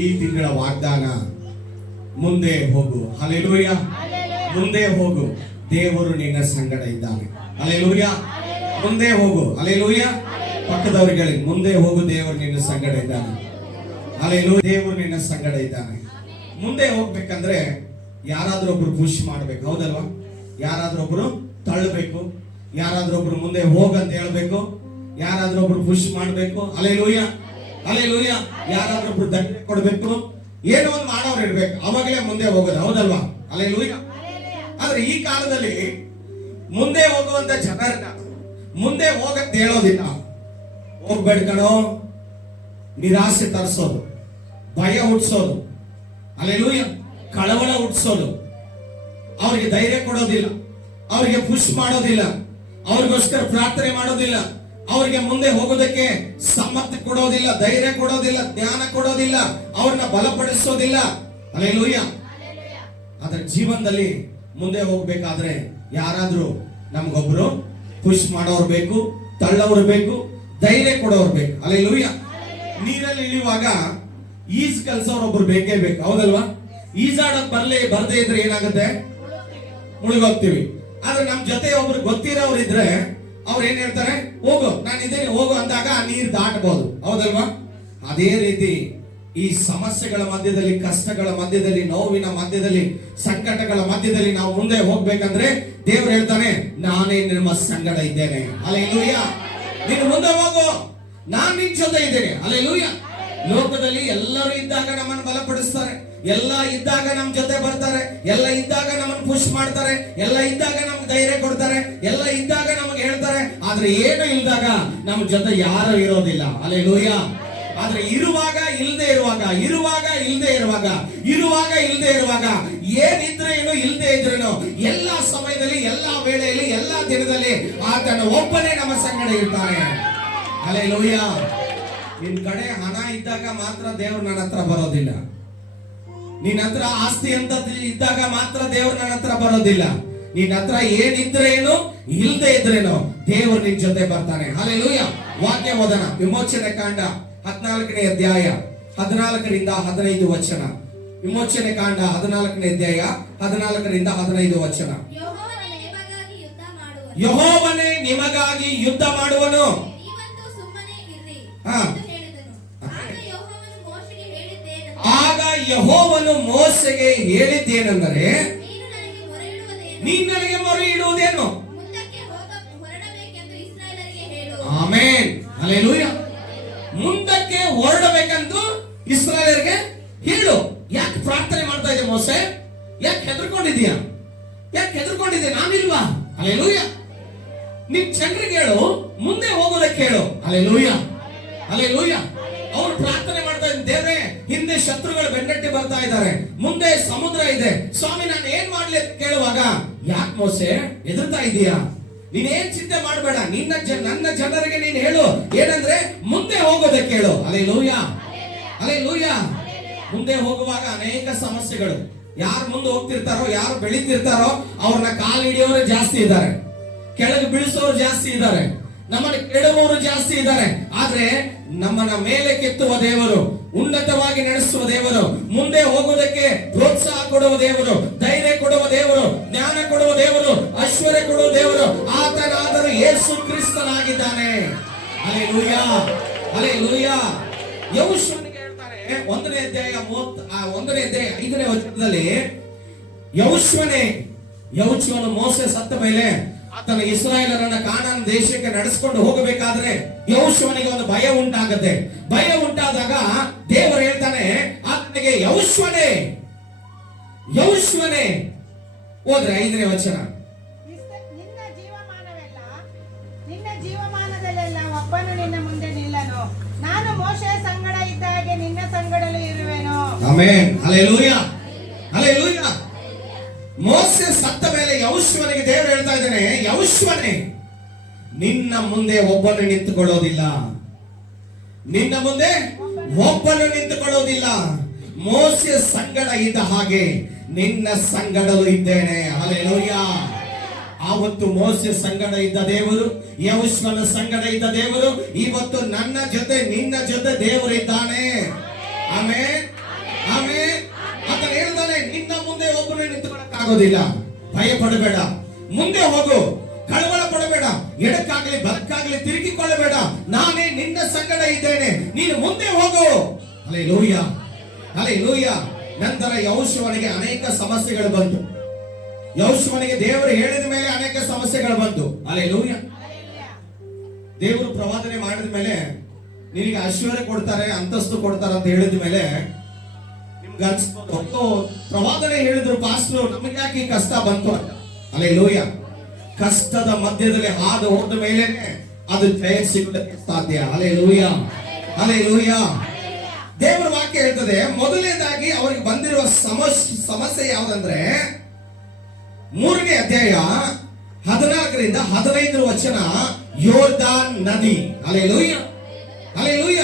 ಈ ತಿಂಗಳ ವಾಗ್ದಾನ, ಮುಂದೆ ಹೋಗು. ಹಲ್ಲೆಲೂಯ. ಮುಂದೆ ಹೋಗು, ದೇವರು ನಿನ್ನ ಸಂಗಡ ಇದ್ದಾನೆ. ಹಲ್ಲೆಲೂಯ. ಮುಂದೆ ಹೋಗು. ಹಲ್ಲೆಲೂಯ. ಪಕ್ಕದವರಿಗೆ ಮುಂದೆ ಹೋಗು, ದೇವರು ನಿನ್ನ ಸಂಗಡ ಇದ್ದಾನೆ. ಹಲ್ಲೆಲೂಯ. ದೇವರು ನಿನ್ನ ಸಂಗಡ ಇದ್ದಾನೆ. ಮುಂದೆ ಹೋಗ್ಬೇಕಂದ್ರೆ ಯಾರಾದ್ರೂ ಒಬ್ರು ಪುಷ್ ಮಾಡ್ಬೇಕು, ಹೌದಲ್ವಾ? ಯಾರಾದ್ರೂ ಒಬ್ರು ತಳ್ಳಬೇಕು, ಯಾರಾದ್ರೂ ಒಬ್ರು ಮುಂದೆ ಹೋಗಂತ ಹೇಳ್ಬೇಕು, ಯಾರಾದ್ರೂ ಒಬ್ರು ಪುಷ್ ಮಾಡ್ಬೇಕು. ಹಲ್ಲೆಲೂಯ. ಹಲ್ಲೆಲೂಯ. ಯಾರಾದ್ರೂ ಒಬ್ರು ದಂಡ ಕೊಡ್ಬೇಕು, ಏನೋ ಒಂದು ಮಾಡೋರು ಇರ್ಬೇಕು, ಅವಾಗಲೇ ಮುಂದೆ ಹೋಗೋದು, ಹೌದಲ್ವಾ? ಹಲ್ಲೆಲೂಯ. ಆದ್ರೆ ಈ ಕಾಲದಲ್ಲಿ ಮುಂದೆ ಹೋಗುವಂತ ಜನರನ್ನ ಮುಂದೆ ಹೋಗಂತ ಹೇಳೋದಿಲ್ಲ. ಹೋಗ್ಬೇಡ್ಕಣೋ, ನಿರಾಸೆ ತರಿಸೋದು, ಭಯ ಹುಟ್ಟಿಸೋದು, ಹಲ್ಲೆಲೂಯ, ಕಳವಳ ಹುಟ್ಟಿಸೋದು, ಅವ್ರಿಗೆ ಧೈರ್ಯ ಕೊಡೋದಿಲ್ಲ, ಅವ್ರಿಗೆ ಪುಷ್ ಮಾಡೋದಿಲ್ಲ, ಅವ್ರಿಗೋಸ್ಕರ ಪ್ರಾರ್ಥನೆ ಮಾಡೋದಿಲ್ಲ, ಅವ್ರಿಗೆ ಮುಂದೆ ಹೋಗೋದಕ್ಕೆ ಸಮ್ಮತಿ ಕೊಡೋದಿಲ್ಲ, ಧೈರ್ಯ ಕೊಡೋದಿಲ್ಲ, ಜ್ಞಾನ ಕೊಡೋದಿಲ್ಲ, ಅವ್ರನ್ನ ಬಲಪಡಿಸೋದಿಲ್ಲ. ಹಲ್ಲೆಲೂಯ. ಆದ್ರೆ ಜೀವನದಲ್ಲಿ ಮುಂದೆ ಹೋಗ್ಬೇಕಾದ್ರೆ ಯಾರಾದ್ರೂ ನಮ್ಗೊಬ್ರು ಪುಷ್ ಮಾಡೋರು ಬೇಕು, ತಳ್ಳೋರು ಬೇಕು, ಧೈರ್ಯ ಕೊಡೋರು ಬೇಕು. ಹಲ್ಲೆಲೂಯ. ನೀರಲ್ಲಿ ಇಳಿಯುವಾಗ ಈಜ್ ಕಲ್ಸೋರು ಒಬ್ರು ಬೇಕೇ ಬೇಕು, ಹೌದಲ್ವಾ? ಈಜಾಡಕ್ ಬರ್ದೇ ಇದ್ರೆ ಏನಾಗುತ್ತೆ? ಮುಳುಗೋಗ್ತೀವಿ. ಆದ್ರೆ ನಮ್ ಜೊತೆ ಒಬ್ರು ಗೊತ್ತಿರೋರು ಇದ್ರೆ ಅವ್ರು ಏನ್ ಹೇಳ್ತಾರೆ? ಹೋಗು, ನಾನು ಇದ್ದೇನೆ, ಹೋಗು ಅಂದಾಗ ಆ ನೀರು ದಾಟಬಹುದು, ಹೌದಲ್ವಾ? ಅದೇ ರೀತಿ ಈ ಸಮಸ್ಯೆಗಳ ಮಧ್ಯದಲ್ಲಿ, ಕಷ್ಟಗಳ ಮಧ್ಯದಲ್ಲಿ, ನೋವಿನ ಮಧ್ಯದಲ್ಲಿ, ಸಂಕಟಗಳ ಮಧ್ಯದಲ್ಲಿ ನಾವು ಮುಂದೆ ಹೋಗ್ಬೇಕಂದ್ರೆ ದೇವ್ರು ಹೇಳ್ತಾನೆ, ನಾನೇ ನಿಮ್ಮ ಸಂಗಡ ಇದ್ದೇನೆ. ಹಲ್ಲೆಲೂಯ. ನೀನು ಮುಂದೆ ಹೋಗು, ನಾನ್ ನಿನ್ ಜೊತೆ ಇದ್ದೇನೆ. ಹಲ್ಲೆಲೂಯ. ಲೋಕದಲ್ಲಿ ಎಲ್ಲರೂ ಇದ್ದಾಗ ನಮ್ಮನ್ನು ಬಲಪಡಿಸ್ತಾರೆ, ಎಲ್ಲ ಇದ್ದಾಗ ನಮ್ ಜೊತೆ ಬರ್ತಾರೆ, ಎಲ್ಲ ಇದ್ದಾಗ ನಮ್ಮನ್ನು ಪುಷ್ ಮಾಡ್ತಾರೆ, ಎಲ್ಲ ಇದ್ದಾಗ ನಮ್ಗೆ ಧೈರ್ಯ ಕೊಡ್ತಾರೆ, ಎಲ್ಲ ಇದ್ದಾಗ ನಮ್ಗೆ ಹೇಳ್ತಾರೆ. ಆದ್ರೆ ಏನು ಇಲ್ದಾಗ ನಮ್ ಜೊತೆ ಯಾರು ಇರೋದಿಲ್ಲ. ಹಲ್ಲೆಲೂಯ. ಆದ್ರೆ ಇರುವಾಗ ಇಲ್ದೇ ಇರುವಾಗ, ಇರುವಾಗ ಇಲ್ದೇ ಇರುವಾಗ, ಇರುವಾಗ ಇಲ್ದೇ ಇರುವಾಗ, ಏನಿದ್ರೇನು ಇಲ್ದೇ ಇದ್ರೇನು, ಎಲ್ಲಾ ಸಮಯದಲ್ಲಿ, ಎಲ್ಲಾ ವೇಳೆಯಲ್ಲಿ, ಎಲ್ಲಾ ದಿನದಲ್ಲಿ ಆತನ ಒಬ್ಬನೇ ನಮ್ಮ ಸಂಗಡ ಇರ್ತಾನೆ. ಹಲ್ಲೆಲೂಯ. ನಿನ್ ಕಡೆ ಹಣ ಇದ್ದಾಗ ಮಾತ್ರ ದೇವ್ರು ನನ್ನ ಹತ್ರ ಬರೋದಿಲ್ಲ. ನಿನ್ನ ಹತ್ರ ಆಸ್ತಿ ಅಂತ ಇದ್ದಾಗ ಮಾತ್ರ ದೇವ್ರು ನನ್ನ ಹತ್ರ ಬರೋದಿಲ್ಲ. ನಿನ್ನ ಹತ್ರ ಏನಿದ್ರೇನು ಇಲ್ದೇ ಇದ್ರೇನು ದೇವ್ರು ನಿನ್ ಜೊತೆ ಬರ್ತಾನೆ. ಹಲ್ಲೆಲೂಯ. ವಾಕ್ಯ ಓದನ. ವಿಮೋಚನೆ ಕಾಂಡ 14ನೇ ಅಧ್ಯಾಯ 14ರಿಂದ 15 ವಚನ. ವಿಮೋಚನೆ ಕಾಂಡ 14ನೇ ಅಧ್ಯಾಯ 14ರಿಂದ 15 ವಚನ. ಯೆಹೋವನೇ ನಿಮಗಾಗಿ ಯುದ್ಧ ಮಾಡುವನು. ಆಗ ಯೆಹೋವನು ಮೋಶೆಗೆ ಹೇಳಿದ್ದೇನೆಂದರೆ, ನೀನು ನನಗೆ ಮೊರೆ ಇಡುವುದೇನು? ಆಮೆನ್. ಹಲ್ಲೆಲೂಯ. ಮುಂದಕ್ಕೆ ಹೊರಡಬೇಕೆಂದು ಇಸ್ರಾಯೇಲರಿಗೆ ಹೇಳು. ಯಾಕೆ ಪ್ರಾರ್ಥನೆ ಮಾಡ್ತಾ ಇದ್ದೆ ಮೋಶೆ? ಯಾಕೆ ಹೆದರ್ಕೊಂಡಿದ್ದೀಯಾ? ಯಾಕೆ ಹೆದರ್ಕೊಂಡಿದ್ದೆ? ನಾನಿಲ್ವಾ? ಹಲ್ಲೆಲೂಯ. ನಿಮ್ ಜನರಿಗೆ ಹೇಳು, ಮುಂದೆ ಹೋಗೋದಕ್ಕೆ ಹೇಳು. ಹಲ್ಲೆಲೂಯ. ಹಲ್ಲೆಲೂಯ. ಅವ್ರು ಪ್ರಾರ್ಥನೆ ಮಾಡ್ತಾ ಇದ್ದಾರೆ, ದೇವ್ರೇ, ಹಿಂದೆ ಶತ್ರುಗಳು ಬೆನ್ನಟ್ಟಿ ಬರ್ತಾ ಇದ್ದಾರೆ, ಮುಂದೆ ಸಮುದ್ರ ಇದೆ, ಸ್ವಾಮಿ ನಾನು ಏನ್ ಮಾಡ್ಲಿ ಅಂತ ಕೇಳುವಾಗ, ಯಾಕೆ ಮೋಸೆ ಹೆದರ್ತಾ ಇದೀಯಾ? ನೀನೇನ್ ಚಿಂತೆ ಮಾಡಬೇಡ, ನನ್ನ ಜನರಿಗೆ ನೀನ್ ಹೇಳು, ಏನಂದ್ರೆ ಮುಂದೆ ಹೋಗೋದಕ್ಕೆ ಹೇಳು. ಹಲ್ಲೆಲೂಯ. ಹಲ್ಲೆಲೂಯ. ಮುಂದೆ ಹೋಗುವಾಗ ಅನೇಕ ಸಮಸ್ಯೆಗಳು. ಯಾರು ಮುಂದೆ ಹೋಗ್ತಿರ್ತಾರೋ, ಯಾರು ಬೆಳೀತಿರ್ತಾರೋ ಅವ್ರನ್ನ ಕಾಲು ಹಿಡಿಯೋರು ಜಾಸ್ತಿ ಇದ್ದಾರೆ, ಕೆಳಗೆ ಬೀಳಿಸೋರು ಜಾಸ್ತಿ ಇದ್ದಾರೆ, ನಮ್ಮನ್ನು ಕೆಡುವವರು ಜಾಸ್ತಿ ಇದ್ದಾರೆ. ಆದ್ರೆ ನಮ್ಮನ್ನ ಮೇಲೆ ಕೆತ್ತುವ ದೇವರು, ಉನ್ನತವಾಗಿ ನಡೆಸುವ ದೇವರು, ಮುಂದೆ ಹೋಗುವುದಕ್ಕೆ ಪ್ರೋತ್ಸಾಹ ಕೊಡುವ ದೇವರು, ಧೈರ್ಯ ಕೊಡುವ ದೇವರು, ಜ್ಞಾನ ಕೊಡುವ ದೇವರು, ಐಶ್ವರ್ಯ ಕೊಡುವ ದೇವರು ಆತನಾದರೂ ಯೇಸು ಕ್ರಿಸ್ತನಾಗಿದ್ದಾನೆ. ಹಲ್ಲೆಲೂಯ. ಹಲ್ಲೆಲೂಯ. ಯೆಹೋಶುವನಿಗೆ ಹೇಳ್ತಾರೆ 1ನೇ ಅಧ್ಯಾಯ 5ನೇ ವಚನದಲ್ಲಿ, ಯೆಹೋಶುವನು ಮೋಶೆ ಸತ್ತ ಮೇಲೆ ಆತನ ಇಸ್ರಾಯೇಲರನ್ನ ಕಾನಾನ್ ದೇಶಕ್ಕೆ ನಡೆಸಿಕೊಂಡು ಹೋಗಬೇಕಾದ್ರೆ ಯೆಹೋಶುವನಿಗೆ ಒಂದು ಭಯ ಉಂಟಾಗುತ್ತೆ. ಭಯ ಉಂಟಾದಾಗ ದೇವರು ಹೇಳ್ತಾನೆ ಆತನಿಗೆ, ಯೆಹೋಶುವನೇ, ಯೆಹೋಶುವನೇ. ಹೋದ್ರೆ 5ನೇ ವಚನ. ನಿನ್ನ ಜೀವಮಾನದಲ್ಲೆಲ್ಲ ಒಬ್ಬನು ನಿನ್ನ ಮುಂದೆ ನಿಲ್ಲನು. ನಾನು ಮೋಶೆಯ ಸಂಗಡ ಇದ್ದ ಹಾಗೆ ನಿನ್ನ ಸಂಗಡಲೂ ಇರುವೆನು. ಆಮೆನ್. ಹಲ್ಲೆಲೂಯ. ಹಲ್ಲೆಲೂಯ. ಮೋಶೆ ಸತ್ತ ಮೇಲೆ ಯೆಹೋಶುವನಿಗೆ ದೇವರು ಹೇಳ್ತಾ ಇದ್ದಾನೆ, ಯೆಹೋಶುವನೇ, ನಿನ್ನ ಮುಂದೆ ಒಬ್ಬನು ನಿಂತುಕೊಳ್ಳೋದಿಲ್ಲ, ನಿನ್ನ ಮುಂದೆ ಒಬ್ಬನು ನಿಂತುಕೊಳ್ಳೋದಿಲ್ಲ. ಮೋಶೆ ಸಂಗಡ ಇದ್ದ ಹಾಗೆ ನಿನ್ನ ಸಂಗಡಲೂ ಇದ್ದೇನೆ. ಹಲ್ಲೆಲೂಯ. ಆವತ್ತು ಮೋಶೆ ಸಂಗಡ ಇದ್ದ ದೇವರು, ಯೆಹೋಶುವನ ಸಂಗಡ ಇದ್ದ ದೇವರು ಇವತ್ತು ನನ್ನ ಜೊತೆ, ನಿನ್ನ ಜೊತೆ ದೇವರು ಇದ್ದಾನೆ. Amen, amen. ಆತ ಹೇಳ್ತಾನೆ, ನಿನ್ನ ಮುಂದೆ ಒಬ್ಬನು ನಿಂತುಕೊಳ್ಳಕ್ಕಾಗೋದಿಲ್ಲ, ಭಯ ಪಡಬೇಡ, ಮುಂದೆ ಹೋಗು, ಕಳವಳ ಪಡಬೇಡ, ಎಡಕ್ಕಾಗ್ಲಿ ಬಲಕ್ಕಾಗ್ಲಿ ತಿರುಗಿಕೊಳ್ಳಬೇಡ, ನಾನೇ ನಿನ್ನ ಸಂಗಡ ಇದ್ದೇನೆ, ನೀನು ಮುಂದೆ ಹೋಗು. Hallelujah, hallelujah. ನಂತರ ಯೆಹೋಶುವನಿಗೆ ಅನೇಕ ಸಮಸ್ಯೆಗಳು ಬಂತು. ಯೆಹೋಶುವನಿಗೆ ದೇವರು ಹೇಳಿದ ಮೇಲೆ ಅನೇಕ ಸಮಸ್ಯೆಗಳು ಬಂತು. ಹಲ್ಲೆಲೂಯ. ದೇವರು ಪ್ರವಾದನೆ ಮಾಡಿದ ಮೇಲೆ ನಿನಗೆ ಐಶ್ವರ್ಯ ಕೊಡ್ತಾರೆ, ಅಂತಸ್ತು ಕೊಡ್ತಾರೆ ಅಂತ ಹೇಳಿದ ಮೇಲೆ ನಿಮ್ಗೆ ಅನ್ಸ್ಬೋದು, ಪ್ರವಾದನೆ ಹೇಳಿದ್ರು ಪಾಸ್ಟರ್, ನಮಗೆ ಯಾಕೆ ಈ ಕಷ್ಟ ಬಂತು ಅಂತ. ಹಲ್ಲೆಲೂಯ. ಕಷ್ಟದ ಮಧ್ಯದಲ್ಲಿ ಹಾದು ಹೋದ ಮೇಲೆ ಅದು ಜಯ ಸಿಗಲಿಕ್ಕೆ ಸಾಧ್ಯ. Hallelujah, hallelujah. ದೇವರ ವಾಕ್ಯ ಹೇಳ್ತದೆ, ಮೊದಲನೇದಾಗಿ ಅವರಿಗೆ ಬಂದಿರುವ ಸಮಸ್ಯೆ ಯಾವುದಂದ್ರೆ 3ನೇ ಅಧ್ಯಾಯ 14ರಿಂದ 15 ವಚನ, ಯೋರ್ದಾನ್ ನದಿ. Hallelujah, hallelujah.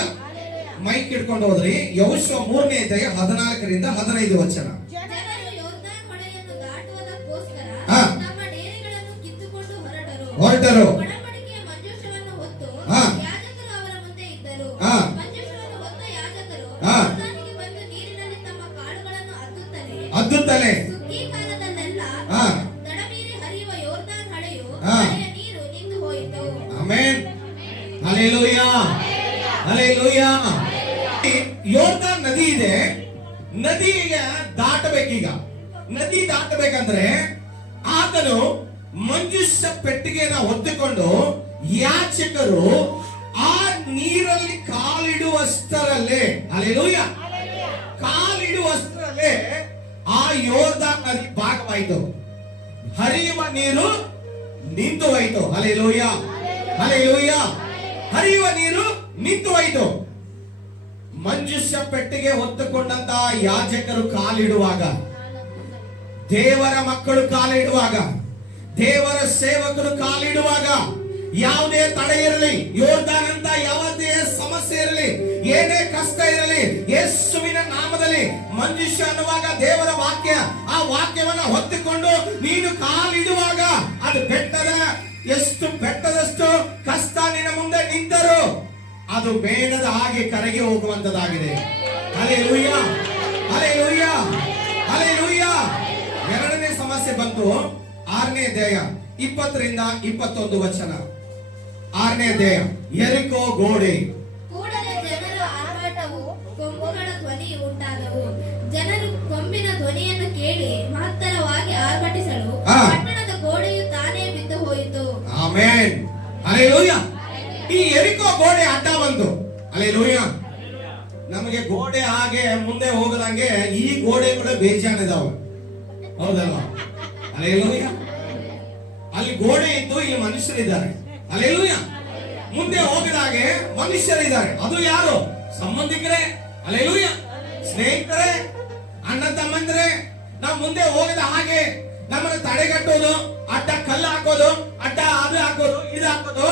ಮೈಕ್ ಹಿಡ್ಕೊಂಡು ಹೋದ್ರಿ. ಯೆಹೋಶುವ 3ನೇ ಅಧ್ಯಾಯ 14ರಿಂದ 15 ವಚನ. ಜನರು ಯೋರ್ದಾನ್ ಹೊಳೆಯನ್ನು ದಾಟುವುದಕ್ಕೋಸ್ಕರ ಹಾ. ತಮ್ಮ ಡೇರೆಗಳನ್ನು ಕಿತ್ತುಕೊಂಡು ಹೊರಟರು. ಒಡಂಬಡಿಕೆಯ ಮಂಜೂಷವನ್ನು ಹೊತ್ತು ಹಾ. ಯಾಜಕರು ಅವರ ಮುಂದೆ ಇದ್ದರು. ಹಾ. ಮಂಜೂಷವನ್ನು ಹೊತ್ತ ಯಾಜಕರು ಹಾ. ಯೋರ್ದಾನಿಗೆ ಬಂದು ನೀರಿನಲ್ಲಿ ತಮ್ಮ ಕಾಲುಗಳನ್ನು ಅದ್ದುತ್ತಲೇ ಸುಗ್ಗಿ ಕಾಲದಲ್ಲೆಲ್ಲ ಹಾ. ದಡಮೀರಿ ಹರಿಯುವ ಯೋರ್ದಾನ್ ಹಾ. ಹಳೆಯ ನೀರು ನಿಂತು ಹೋಯಿತು. Amen, hallelujah, hallelujah. ಯೋರ್ದಾನ್ ನದಿ ಇದೆ, ನದಿಗೆ ದಾಟಬೇಕೀಗ. ನದಿ ದಾಟಬೇಕಂದ್ರೆ ಆತನು ಮಂಜೂಷ ಪೆಟ್ಟಿಗೆನ ಹೊತ್ತುಕೊಂಡು ಯಾಜಕರು ಆ ನೀರಲ್ಲಿ ಕಾಲಿಡುವಷ್ಟರಲ್ಲೇ, ಹಲ್ಲೆಲೂಯ, ಕಾಲಿಡುವಷ್ಟರಲ್ಲೇ ಆ ಯೋರ್ದಾನ್ ನದಿ ಭಾಗವಾಯಿತು. ಹರಿಯುವ ನೀರು ನಿಂತು ಹೋಯಿತು. Hallelujah, hallelujah. ಹರಿಯುವ ನೀರು ನಿಂತು ಹೋಯಿತು. ಮಂಜೂಷ ಪೆಟ್ಟಿಗೆ ಹೊತ್ತುಕೊಂಡಂತ ಯಾಜಕರು ಕಾಲಿಡುವಾಗ, ದೇವರ ಮಕ್ಕಳು ಕಾಲಿಡುವಾಗ, ದೇವರ ಸೇವಕರು ಕಾಲಿಡುವಾಗ ಯಾವುದೇ ತಡೆ ಇರಲಿ, ಯೋರ್ದಾನ್ ಅಂತ ಯಾವುದೇ ಸಮಸ್ಯೆ ಇರಲಿ, ಏನೇ ಕಷ್ಟ ಇರಲಿ, ಯೇಸುವಿನ ನಾಮದಲ್ಲಿ ಮಂಜೂಷ ಅನ್ನುವಾಗ ದೇವರ ವಾಕ್ಯ, ಆ ವಾಕ್ಯವನ್ನ ಹೊತ್ತುಕೊಂಡು ನೀನು ಕಾಲಿಡುವಾಗ ಅದು ಬೆಟ್ಟದಷ್ಟು ಕಷ್ಟ ನಿನ್ನ ಮುಂದೆ ನಿಂತರು ಅದು ಮೇಣದ ಹಾಗೆ ಕರಗಿ ಹೋಗುವಂತದಾಗಿದೆ. Hallelujah, hallelujah, hallelujah. 2ನೇ ಸಮಸ್ಯೆ ಬಂತು. 6ನೇ ಅಧ್ಯಾಯ 20ರಿಂದ 21 ವಚನ. 6ನೇ ಅಧ್ಯಾಯ, ಯೆರಿಕೋ ಗೋಡೆ. ಕೂಡಲೇ ಜನರ ಆರ್ಭಟವು ಕೊಂಬುಗಳ ಧ್ವನಿ ಉಂಟಾದವು. ಜನರು ಕೊಂಬಿನ ಧ್ವನಿಯನ್ನು ಕೇಳಿ ಮಹತ್ತರವಾಗಿ ಆರ್ಭಟಿಸಲು ಹಾ. ಪಟ್ಟಣದ ಗೋಡೆಯು ತಾನೇ ಬಿದ್ದು ಹೋಯಿತು. Amen, hallelujah. ಈ ಯೆರಿಕೋ ಗೋಡೆ ಅಡ್ಡ ಬಂತು. ಹಲ್ಲೆಲೂಯ. ನಮಗೆ ಗೋಡೆ ಹಾಗೆ ಮುಂದೆ ಹೋಗದಂಗೆ ಈ ಗೋಡೆಗಳು ಬೇಜಾನಿದಾವೆ, ಹೌದಲ್ವಾ? ಹಲ್ಲೆಲೂಯ. ಅಲ್ಲಿ ಗೋಡೆ ಇದ್ದು ಇಲ್ಲಿ ಮನುಷ್ಯರಿದ್ದಾರೆ. ಹಲ್ಲೆಲೂಯ. ಮುಂದೆ ಹೋಗದಾಗೆ ಮನುಷ್ಯರಿದ್ದಾರೆ. ಅದು ಯಾರು? ಸಂಬಂಧಿಕರೇ. ಹಲ್ಲೆಲೂಯ. ಸ್ನೇಹಿತರೇ, ಅಣ್ಣ ತಮ್ಮಂದ್ರೆ. ನಾವು ಮುಂದೆ ಹೋಗದ ಹಾಗೆ ನಮ್ಮನ್ನು ತಡೆಗಟ್ಟೋದು, ಅಡ್ಡ ಕಲ್ಲು ಹಾಕೋದು, ಅಡ್ಡ ಅದು ಹಾಕೋದು, ಇದು ಹಾಕೋದು.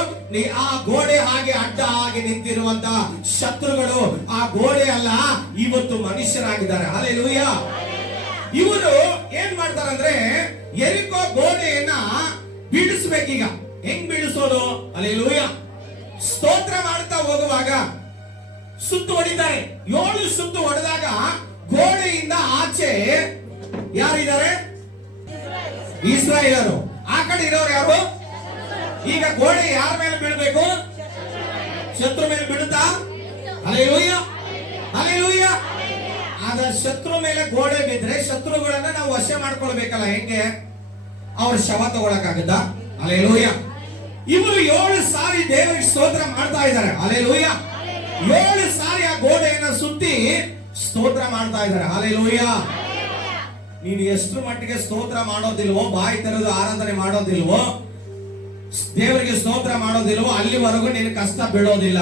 ಆ ಗೋಡೆ ಹಾಗೆ ಅಡ್ಡ ಆಗಿ ನಿಂತಿರುವಂತ ಶತ್ರುಗಳು ಆ ಗೋಡೆ ಅಲ್ಲ, ಇವತ್ತು ಮನುಷ್ಯರಾಗಿದ್ದಾರೆ. ಹಲ್ಲೆಲೂಯ. ಇವರು ಏನ್ ಮಾಡ್ತಾರಂದ್ರೆ ಯೆರಿಕೋ ಗೋಡೆಯನ್ನ ಬೀಳಿಸ್ಬೇಕೀಗ. ಹೆಂಗ್ ಬೀಳಿಸೋದು? ಹಲ್ಲೆಲೂಯ. ಸ್ತೋತ್ರ ಮಾಡ್ತಾ ಹೋಗುವಾಗ ಸುತ್ತು ಹೊಡಿತಾರೆ. 7 ಸುತ್ತು ಹೊಡೆದಾಗ ಗೋಡೆಯಿಂದ ಆಚೆ ಯಾರಿದ್ದಾರೆ? ಇಸ್ರಾಯೇಲರು. ಆ ಕಡೆ ಇರೋರು ಯಾರು? ಈಗ ಗೋಡೆ ಯಾರ ಮೇಲೆ ಬೀಳ್ಬೇಕು? ಶತ್ರು ಮೇಲೆ ಬೀಳುತ್ತಾ? Hallelujah, hallelujah. ಆದ ಶತ್ರು ಮೇಲೆ ಗೋಡೆ ಬಿದ್ರೆ ಶತ್ರುಗಳನ್ನ ನಾವು ವಶ ಮಾಡ್ಕೊಳ್ಬೇಕಲ್ಲ. ಹೆಂಗೆ? ಅವ್ರ ಶವ ತಗೊಳಕಾಗತ್ತ? ಹಲ್ಲೆಲೂಯ. ಇವರು 7 ಸಾರಿ ದೇವರಿಗೆ ಸ್ತೋತ್ರ ಮಾಡ್ತಾ ಇದ್ದಾರೆ. ಹಲ್ಲೆಲೂಯ. 7 ಸಾರಿ ಆ ಗೋಡೆಯನ್ನ ಸುತ್ತಿ ಸ್ತೋತ್ರ ಮಾಡ್ತಾ ಇದ್ದಾರೆ. ಹಲ್ಲೆಲೂಯ. ನೀನು ಎಷ್ಟು ಮಟ್ಟಿಗೆ ಸ್ತೋತ್ರ ಮಾಡೋದಿಲ್ವೋ, ಬಾಯಿ ತೆರೆದು ಆರಾಧನೆ ಮಾಡೋದಿಲ್ವೋ, ದೇವರಿಗೆ ಸ್ತೋತ್ರ ಮಾಡೋದಿಲ್ವೋ, ಅಲ್ಲಿವರೆಗೂ ನಿನ್ನ ಕಷ್ಟ ಬೀಳೋದಿಲ್ಲ.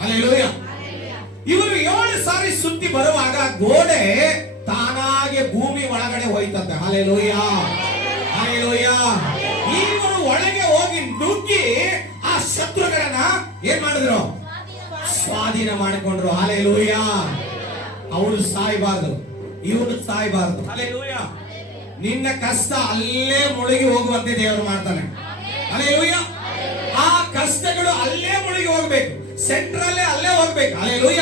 ಹಲ್ಲೆಲೂಯ. ಇವರು 7 ಸಾರಿ ಸುತ್ತಿ ಬರುವಾಗ ಗೋಡೆ ತಾನಾಗೆ ಭೂಮಿ ಒಳಗಡೆ ಹೋಯ್ತಂತೆ. Hallelujah, hallelujah. ಇವರು ಒಳಗೆ ಹೋಗಿ ನುಗ್ಗಿ ಆ ಶತ್ರುಗಳನ್ನ ಏನ್ ಮಾಡಿದ್ರು? ಸ್ವಾಧೀನ ಮಾಡಿಕೊಂಡ್ರು. ಹಲ್ಲೆಲೂಯ. ಅವರು ಸಾಯಬಾರದು, ಇವರು ಸಾಯಬಾರದು. ಹಲ್ಲೆಲೂಯ. ನಿನ್ನ ಕಷ್ಟ ಅಲ್ಲೇ ಮುಳುಗಿ ಹೋಗುವಂತೆ ದೇವರು ಮಾಡ್ತಾನೆ. ಹಲ್ಲೆಲೂಯ. ಆ ಕಷ್ಟಗಳು ಅಲ್ಲೇ ಮುಳುಗಿ ಹೋಗ್ಬೇಕು, ಸೆಂಟ್ರಲ್ಲೇ ಅಲ್ಲೇ ಹೋಗ್ಬೇಕು. ಹಲ್ಲೆಲೂಯ.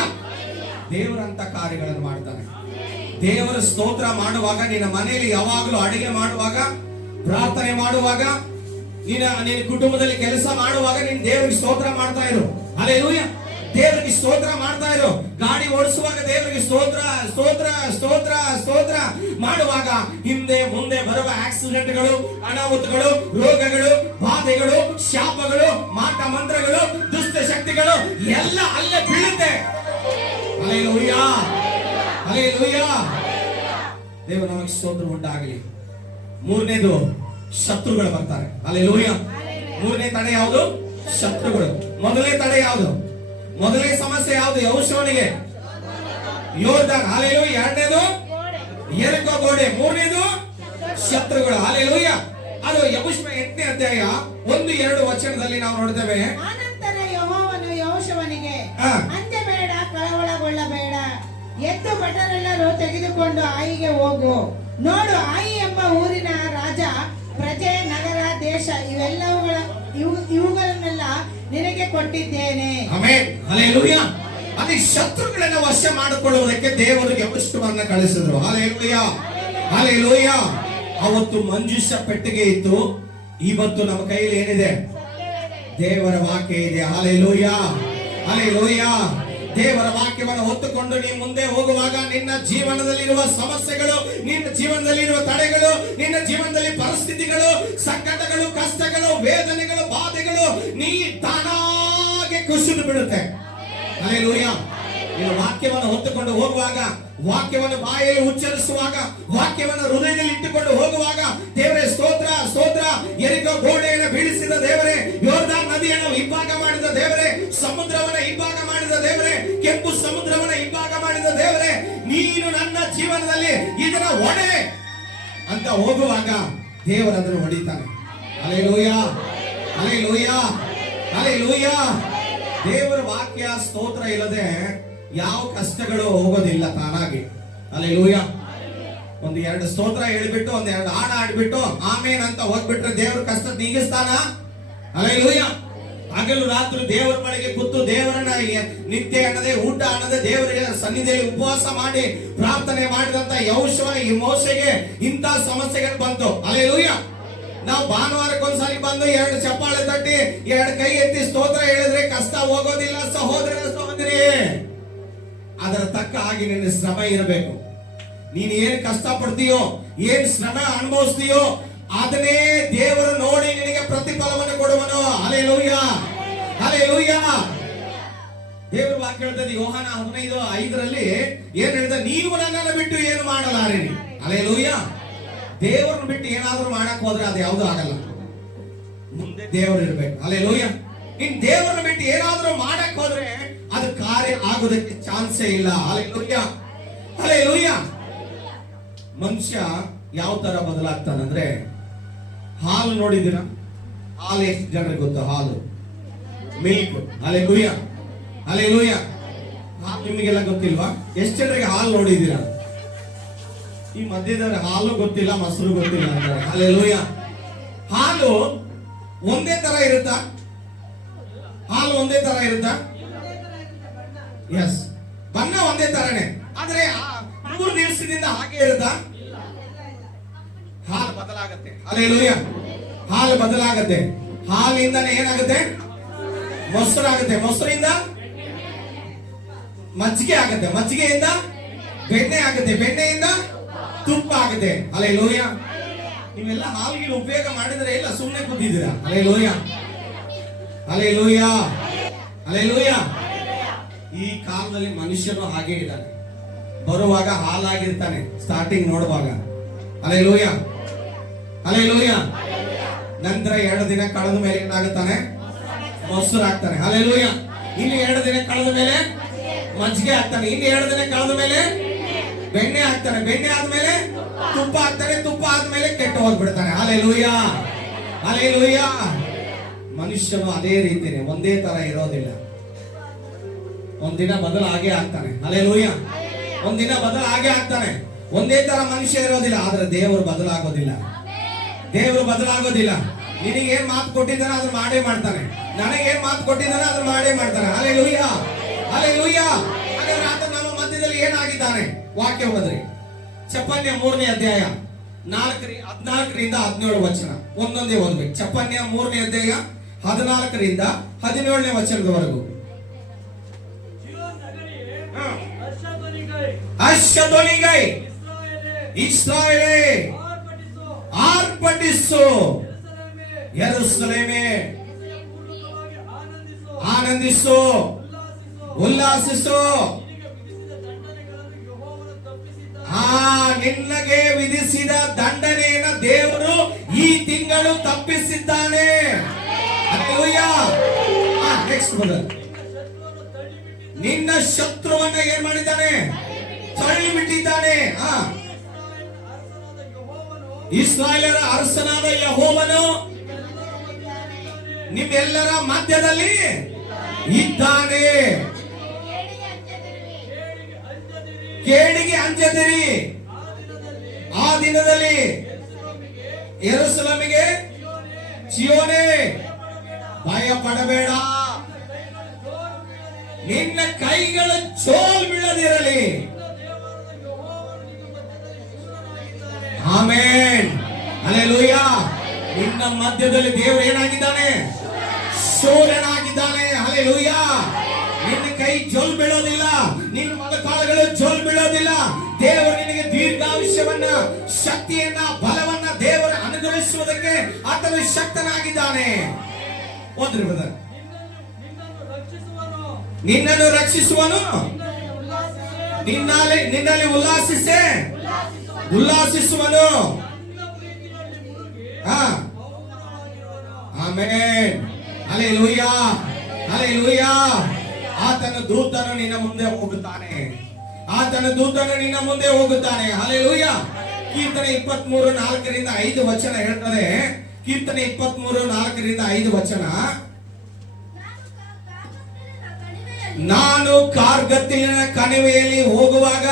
ದೇವರಂತ ಕಾರ್ಯಗಳನ್ನು ಮಾಡ್ತಾನೆ. ದೇವರ ಸ್ತೋತ್ರ ಮಾಡುವಾಗ, ನಿನ್ನ ಮನೆಯಲ್ಲಿ ಯಾವಾಗಲೂ ಅಡಿಗೆ ಮಾಡುವಾಗ, ಪ್ರಾರ್ಥನೆ ಮಾಡುವಾಗ, ನಿನ್ನ ಕುಟುಂಬದಲ್ಲಿ ಕೆಲಸ ಮಾಡುವಾಗ ನೀನು ದೇವರಿಗೆ ಸ್ತೋತ್ರ ಮಾಡ್ತಾ ಇರು. ಹಲ್ಲೆಲೂಯ. ದೇವರಿಗೆ ಸ್ತೋತ್ರ ಮಾಡ್ತಾ ಇರು. ಗಾಡಿ ಓಡಿಸುವಾಗ ದೇವರಿಗೆ ಸ್ತೋತ್ರ ಸ್ತೋತ್ರ ಸ್ತೋತ್ರ ಸ್ತೋತ್ರ ಮಾಡುವಾಗ ಹಿಂದೆ ಮುಂದೆ ಬರುವ ಆಕ್ಸಿಡೆಂಟ್ಗಳು, ಅನಾಹುತಗಳು, ರೋಗಗಳು, ಬಾಧೆಗಳು, ಶಾಪಗಳು, ಮಾಟ ಮಂತ್ರಗಳು, ದುಷ್ಟ ಶಕ್ತಿಗಳು ಎಲ್ಲ ಅಲ್ಲೇ ಬೀಳುತ್ತೆ. Hallelujah, hallelujah. ದೇವರು ನಮಗೆ ಸ್ತೋತ್ರ ಉಂಟಾಗಲಿ. ಮೂರನೇದು, ಶತ್ರುಗಳು ಬರ್ತಾರೆ. ಹಲ್ಲೆಲೂಯ. ಮೂರನೇ ತಡೆ ಯಾವುದು? ಶತ್ರುಗಳು. ಮೊದಲನೇ ತಡೆ ಯಾವುದು? ಮೊದಲನೇ ಸಮಸ್ಯೆ ಯಾವುದು? ಯೆಹೋಶುವನಿಗೆ ಯೋರ್ದಾನ್. ಹಲ್ಲೆಲೂಯ. ಎರಡನೇದು ಯೆರಿಕೋ ಗೋಡೆ. ಮೂರನೇದು ಶತ್ರುಗಳು. ಹಲ್ಲೆಲೂಯ. ಅದು ಯೆಹೋಶುವ 8ನೇ ಅಧ್ಯಾಯ 1-2 ವಚನದಲ್ಲಿ ನಾವು ನೋಡ್ತೇವೆ. ಆನಂತರ ಯೆಹೋವನು ಯೆಹೋಶುವನಿಗೆ, ಅಂಜಬೇಡ, ಕಳವಳಗೊಳ್ಳಬೇಡ, ಎದ್ದು ಭಟರೆಲ್ಲರೂ ತೆಗೆದುಕೊಂಡು ಆಯಿಗೆ ಹೋಗು. ನೋಡು, ಆಯಿ ಎಂಬ ಊರಿನ ರಾಜ, ಪ್ರಜೆ, ನಗರ, ದೇಶ ಇವುಗಳನ್ನೆಲ್ಲ ನಿನಗೆ ಕೊಟ್ಟಿದ್ದೇನೆ. ಆಮೆನ್. ಹಲ್ಲೆಲೂಯ. ಅಲ್ಲಿ ಶತ್ರುಗಳನ್ನು ವಶ ಮಾಡಿಕೊಳ್ಳುವುದಕ್ಕೆ ದೇವರಿಗೆ ಯೆಹೋಶುವನನ್ನ ಕಳಿಸಿದ್ರು. Hallelujah, hallelujah. ಅವತ್ತು ಮಂಜೂಷ ಪೆಟ್ಟಿಗೆ ಇತ್ತು. ಇವತ್ತು ನಮ್ಮ ಕೈಯಲ್ಲಿ ಏನಿದೆ? ದೇವರ ವಾಕ್ಯ ಇದೆ. Hallelujah, hallelujah. ದೇವರ ವಾಕ್ಯವನ್ನು ಹೊತ್ತುಕೊಂಡು ನೀನು ಮುಂದೆ ಹೋಗುವಾಗ ನಿನ್ನ ಜೀವನದಲ್ಲಿರುವ ಸಮಸ್ಯೆಗಳು, ನಿನ್ನ ಜೀವನದಲ್ಲಿರುವ ತಡೆಗಳು, ನಿನ್ನ ಜೀವನದಲ್ಲಿ ಪರಿಸ್ಥಿತಿಗಳು, ಸಂಕಟಗಳು, ಕಷ್ಟಗಳು, ವೇದನೆಗಳು, ಬಾಧೆಗಳು ನೀ ತಾನಾಗೆ ಕುಸಿದು ಬಿಡುತ್ತೆ. ಹಲ್ಲೆಲೂಯ. ನೀನು ವಾಕ್ಯವನ್ನು ಹೊತ್ತುಕೊಂಡು ಹೋಗುವಾಗ, ವಾಕ್ಯವನ್ನು ಬಾಯಲ್ಲಿ ಉಚ್ಚರಿಸುವಾಗ, ವಾಕ್ಯವನ್ನು ಹೃದಯದಲ್ಲಿ ಇಟ್ಟುಕೊಂಡು ಹೋಗುವಾಗ, ದೇವರೇ ಸ್ತೋತ್ರ ಸ್ತೋತ್ರ. ಯೆರಿಕೋ ಗೋಡೆಯನ್ನು ಬೀಳಿಸಿದ ದೇವರೇ, ಯೋರ್ದಾನ್ ನದಿಯನ್ನು ಇಬ್ಬಾಗ ಮಾಡಿದ ದೇವರೇ, ಸಮುದ್ರವನ್ನು ಇಬ್ಬಾಗ ಮಾಡಿದ ದೇವರೇ, ಕೆಂಪು ಸಮುದ್ರವನ್ನು ಇಬ್ಬಾಗ ಮಾಡಿದ ದೇವರೇ, ನೀನು ನನ್ನ ಜೀವನದಲ್ಲಿ ಇದರ ಒಡೆ ಅಂತ ಹೋಗುವಾಗ ದೇವರು ಅದನ್ನು ಹೊಡಿತಾನೆ. Hallelujah, hallelujah, hallelujah. ದೇವರ ವಾಕ್ಯ ಸ್ತೋತ್ರ ಇಲ್ಲದೆ ಯಾವ ಕಷ್ಟಗಳು ಹೋಗೋದಿಲ್ಲ ತಾನಾಗಿ. ಹಲ್ಲೆಲೂಯ. 1-2 ಸ್ತೋತ್ರ ಹೇಳ್ಬಿಟ್ಟು 1-2 ಹಾಡ ಆಡ್ಬಿಟ್ಟು ಆಮೇನ್ ಅಂತ ಹೋಗ್ಬಿಟ್ರೆ ದೇವ್ರ ಕಷ್ಟ ನೀಗಿಸ್ತಾನ? ಹಲ್ಲೆಲೂಯ. ಹಗಲು ರಾತ್ರಿ ದೇವರ ಬಳಿಗೆ ಕೂತು ದೇವರನ್ನ ನಿತ್ಯ ಅನ್ನದೆ, ಊಟ ಅನ್ನದೆ, ದೇವರ ಸನ್ನಿಧಿಯಲ್ಲಿ ಉಪವಾಸ ಮಾಡಿ ಪ್ರಾರ್ಥನೆ ಮಾಡಿದಂತ ಯೆಹೋಶುವನ ಈ ಮೋಶೆಗೆ ಇಂಥ ಸಮಸ್ಯೆಗಳು ಬಂತು. ಹಲ್ಲೆಲೂಯ. ನಾವು ಭಾನುವಾರಕ್ಕೊಂದ್ಸರಿ ಬಂದು 2 ಚಪ್ಪಾಳೆ ತಟ್ಟಿ 2 ಕೈ ಎತ್ತಿ ಸ್ತೋತ್ರ ಹೇಳಿದ್ರೆ ಕಷ್ಟ ಹೋಗೋದಿಲ್ಲ ಸಹೋದರ ಸಹೋದರಿ. ಅದರ ತಕ್ಕ ಹಾಗೆ ನಿನ್ನ ಶ್ರಮ ಇರಬೇಕು. ನೀನು ಏನ್ ಕಷ್ಟ ಪಡ್ತೀಯೋ, ಏನ್ ಶ್ರಮ ಅನುಭವಿಸ್ತೀಯೋ ಅದನ್ನೇ ದೇವರು ನೋಡಿ ನಿನಗೆ ಪ್ರತಿಫಲವನ್ನು ಕೊಡುವನು. Hallelujah, hallelujah. ದೇವರ ವಾಕ್ಯ ಹೇಳ್ತದೆ ಯೋಹಾನ 15:5 ಏನ್ ಹೇಳ್ತದೆ? ನೀವು ನನ್ನನ್ನು ಬಿಟ್ಟು ಏನು ಮಾಡಲಾರಿರಿ. ಹಲ್ಲೆಲೂಯ. ದೇವರನ್ನು ಬಿಟ್ಟು ಏನಾದ್ರೂ ಮಾಡಕ್ ಹೋದ್ರೆ ಅದು ಯಾವುದು ಆಗಲ್ಲ. ಮುಂದೆ ದೇವರು ಇರ್ಬೇಕು. ಹಲ್ಲೆಲೂಯ. ನೀನ್ ದೇವರನ್ನು ಬಿಟ್ಟು ಏನಾದ್ರೂ ಮಾಡಕ್ ಹೋದ್ರೆ ಅದು ಕಾರ್ಯ ಆಗೋದಕ್ಕೆ ಚಾನ್ಸೇ ಇಲ್ಲ. Hallelujah, hallelujah. ಮನುಷ್ಯ ಯಾವ ತರ ಬದಲಾಗ್ತಾನಂದ್ರೆ, ಹಾಲು ನೋಡಿದಿರ? ಹಾಲು ಎಷ್ಟು ಜನರಿಗೆ ಗೊತ್ತು? ಹಾಲು, ಮಿಲ್ಕ್. Hallelujah, hallelujah. ಹಾಲು ನಿಮಗೆಲ್ಲ ಗೊತ್ತಿಲ್ವಾ? ಎಷ್ಟು ಜನರಿಗೆ ಹಾಲು ನೋಡಿದ್ದೀರಾ? ಈ ಮಧ್ಯದವರ ಹಾಲು ಗೊತ್ತಿಲ್ಲ, ಮೊಸರು ಗೊತ್ತಿಲ್ಲ ಅಂತಾರೆ. ಹಲ್ಲೆಲೂಯ. ಹಾಲು ಒಂದೇ ತರ ಇರುತ್ತಾ? ಹಾಲು ಒಂದೇ ತರ ಇರುತ್ತಾ? ಎಸ್, ಬಣ್ಣ ಒಂದೇ ತರನೇ. ಆದ್ರೆ 3 ದಿವಸದಿಂದ ಹಾಗೆ ಇರುತ್ತಾ? ಹಾಲು ಬದಲಾಗತ್ತೆ. ಹಲ್ಲೆಲೂಯ. ಹಾಲು ಬದಲಾಗತ್ತೆ. ಹಾಲಿಂದ ಏನಾಗುತ್ತೆ? ಮೊಸರಾಗುತ್ತೆ. ಮೊಸರಿಂದ ಮಜ್ಜಿಗೆ ಆಗುತ್ತೆ. ಮಜ್ಜಿಗೆಯಿಂದ ಬೆಣ್ಣೆ ಆಗುತ್ತೆ. ಬೆಣ್ಣೆಯಿಂದ ತುಪ್ಪ ಆಗುತ್ತೆ. ಹಲ್ಲೆಲೂಯ. ನೀವೆಲ್ಲ ಹಾಲಿಗೆ ಉಪಯೋಗ ಮಾಡಿದ್ರೆ ಇಲ್ಲ, ಸುಮ್ಮನೆ ಕೂತಿದ್ದೀರಾ. Hallelujah, hallelujah, hallelujah. ಈ ಕಾಲದಲ್ಲಿ ಮನುಷ್ಯನು ಹಾಗೆ ಇದ್ದಾನೆ. ಬರುವಾಗ ಹಾಲಾಗಿರ್ತಾನೆ ಸ್ಟಾರ್ಟಿಂಗ್ ನೋಡುವಾಗ. Hallelujah, hallelujah. ನಂತರ 2 ದಿನ ಕಳೆದ ಮೇಲೆ ಏನಾಗುತ್ತಾನೆ? ಮೊಸರು ಆಗ್ತಾನೆ. ಹಲ್ಲೆಲೂಯ. ಇನ್ನು 2 ದಿನ ಕಳೆದ ಮೇಲೆ ಮಜ್ಜಿಗೆ ಆಗ್ತಾನೆ. ಇನ್ನು 2 ದಿನ ಕಳೆದ ಮೇಲೆ ಬೆಣ್ಣೆ ಹಾಕ್ತಾನೆ. ಬೆಣ್ಣೆ ಆದ್ಮೇಲೆ ತುಪ್ಪ ಹಾಕ್ತಾನೆ. ತುಪ್ಪ ಆದ್ಮೇಲೆ ಕೆಟ್ಟು ಹೋಗ್ಬಿಡ್ತಾನೆ. Hallelujah, hallelujah. ಮನುಷ್ಯನು ಅದೇ ರೀತಿನೇ, ಒಂದೇ ತರ ಇರೋದಿಲ್ಲ. ಒಂದಿನ ಬದಲು ಹಾಗೆ ಆಗ್ತಾನೆ. ಹಲ್ಲೆಲೂಯ. ಒಂದಿನ ಬದಲು ಹಾಗೆ ಆಗ್ತಾನೆ. ಒಂದೇ ತರ ಮನುಷ್ಯ ಇರೋದಿಲ್ಲ. ಆದ್ರೆ ದೇವರು ಬದಲಾಗೋದಿಲ್ಲ. ದೇವರು ಬದಲಾಗೋದಿಲ್ಲ. ನಿನಗೇನ್ ಮಾತು ಕೊಟ್ಟಿದ್ದಾನೆ ಅದನ್ನ ಮಾಡೇ ಮಾಡ್ತಾನೆ. ನನಗೇನ್ ಮಾತು ಕೊಟ್ಟಿದ್ದಾನೆ ಅದನ್ನ ಮಾಡೇ ಮಾಡ್ತಾನೆ. Hallelujah, hallelujah. ಹಾಗಾದ್ರೆ ಆತ ನಮ್ಮ ಮಧ್ಯದಲ್ಲಿ ಏನಾಗಿದ್ದಾನೆ? ವಾಕ್ಯ ಹೋದ್ರಿ ಚಪನ್ಯ 3ನೇ ಅಧ್ಯಾಯ 14ರಿಂದ 17 ವಚನ ಒಂದೊಂದೇ ಓದ್ಬೇಕು. ಚಪನ್ಯ 3ನೇ ಅಧ್ಯಾಯ 14ರಿಂದ 17ನೇ ವಚನದವರೆಗೂ. ಅಶ್ಶಧ್ವನಿಗೈ ಇಸ್ರಾಯೇಲೇ ಆರ್ಭಟಿಸು, ಯೆರೂಸಲೇಮೇ ಆನಂದಿಸು, ಉಲ್ಲಾಸಿಸು. ನಿನ್ನಗೆ ವಿಧಿಸಿದ ದಂಡನೆಯನ್ನು ದೇವರು ಈ ತಿಂಗಳು ತಪ್ಪಿಸಿದ್ದಾನೆ. ನೆಕ್ಸ್ಟ್ ಬ್ರದರ್, ನಿನ್ನ ಶತ್ರುವನ್ನ ಏನ್ ಮಾಡಿದ್ದಾನೆ? ತಳ್ಳಿ ಬಿಟ್ಟಿದ್ದಾನೆ. ಇಸ್ರಾಯೇಲರ ಅರಸನಾದ ಯೆಹೋವನು ನಿಮ್ಮೆಲ್ಲರ ಮಧ್ಯದಲ್ಲಿ ಇದ್ದಾನೆ. ಕೇಡಿಗೆ ಅಂಜದಿರಿ. ಆ ದಿನದಲ್ಲಿ ಯೆರೂಸಲೇಮಿಗೆ ಚೀಯೋನೇ ಭಯ ಪಡಬೇಡ, ನಿನ್ನ ಕೈಗಳು ಚೋಲ್ ಬೀಳದಿರಲಿ. Amen, hallelujah. ನಿನ್ನ ಮಧ್ಯದಲ್ಲಿ ದೇವರು ಏನಾಗಿದ್ದಾನೆ? ಶೂರನಾಗಿದ್ದಾನೆ. ಹಲ್ಲೆಲೂಯಾ. ನಿನ್ನ ಕೈ ಜೋಲ್ ಬೀಳೋದಿಲ್ಲ, ನಿನ್ನ ಮೊಳಕಾಲುಗಳು ಜೋಲ್ ಬೀಳೋದಿಲ್ಲ. ದೇವರು ನಿನಗೆ ದೀರ್ಘಾಯುಷ್ಯವನ್ನ, ಶಕ್ತಿಯನ್ನ, ಬಲವನ್ನ ದೇವರು ಅನುಗ್ರಹಿಸುವುದಕ್ಕೆ ಆತನು ಶಕ್ತನಾಗಿದ್ದಾನೆ. ಓದ್ರಿ ಬ್ರದರ್. ನಿನ್ನನ್ನು ರಕ್ಷಿಸುವನು, ನಿನ್ನಲ್ಲಿ ಉಲ್ಲಾಸಿಸುವನು. Amen, hallelujah, hallelujah. ಆತನ ದೂತನು ನಿನ್ನ ಮುಂದೆ ಹೋಗುತ್ತಾನೆ. ಆತನ ದೂತನು ನಿನ್ನ ಮುಂದೆ ಹೋಗುತ್ತಾನೆ. ಹಲ್ಲೆಲೂಯಾ. ಕೀರ್ತನೆ 23:4ರಿಂದ 5 ವಚನ ಹೇಳ್ತಾರೆ. ಕೀರ್ತನೆ 23:4ರಿಂದ 5 ವಚನ. ನಾನು ಕಾರ್ಗತ್ತಿನ ಕಣಿವೆಯಲ್ಲಿ ಹೋಗುವಾಗ,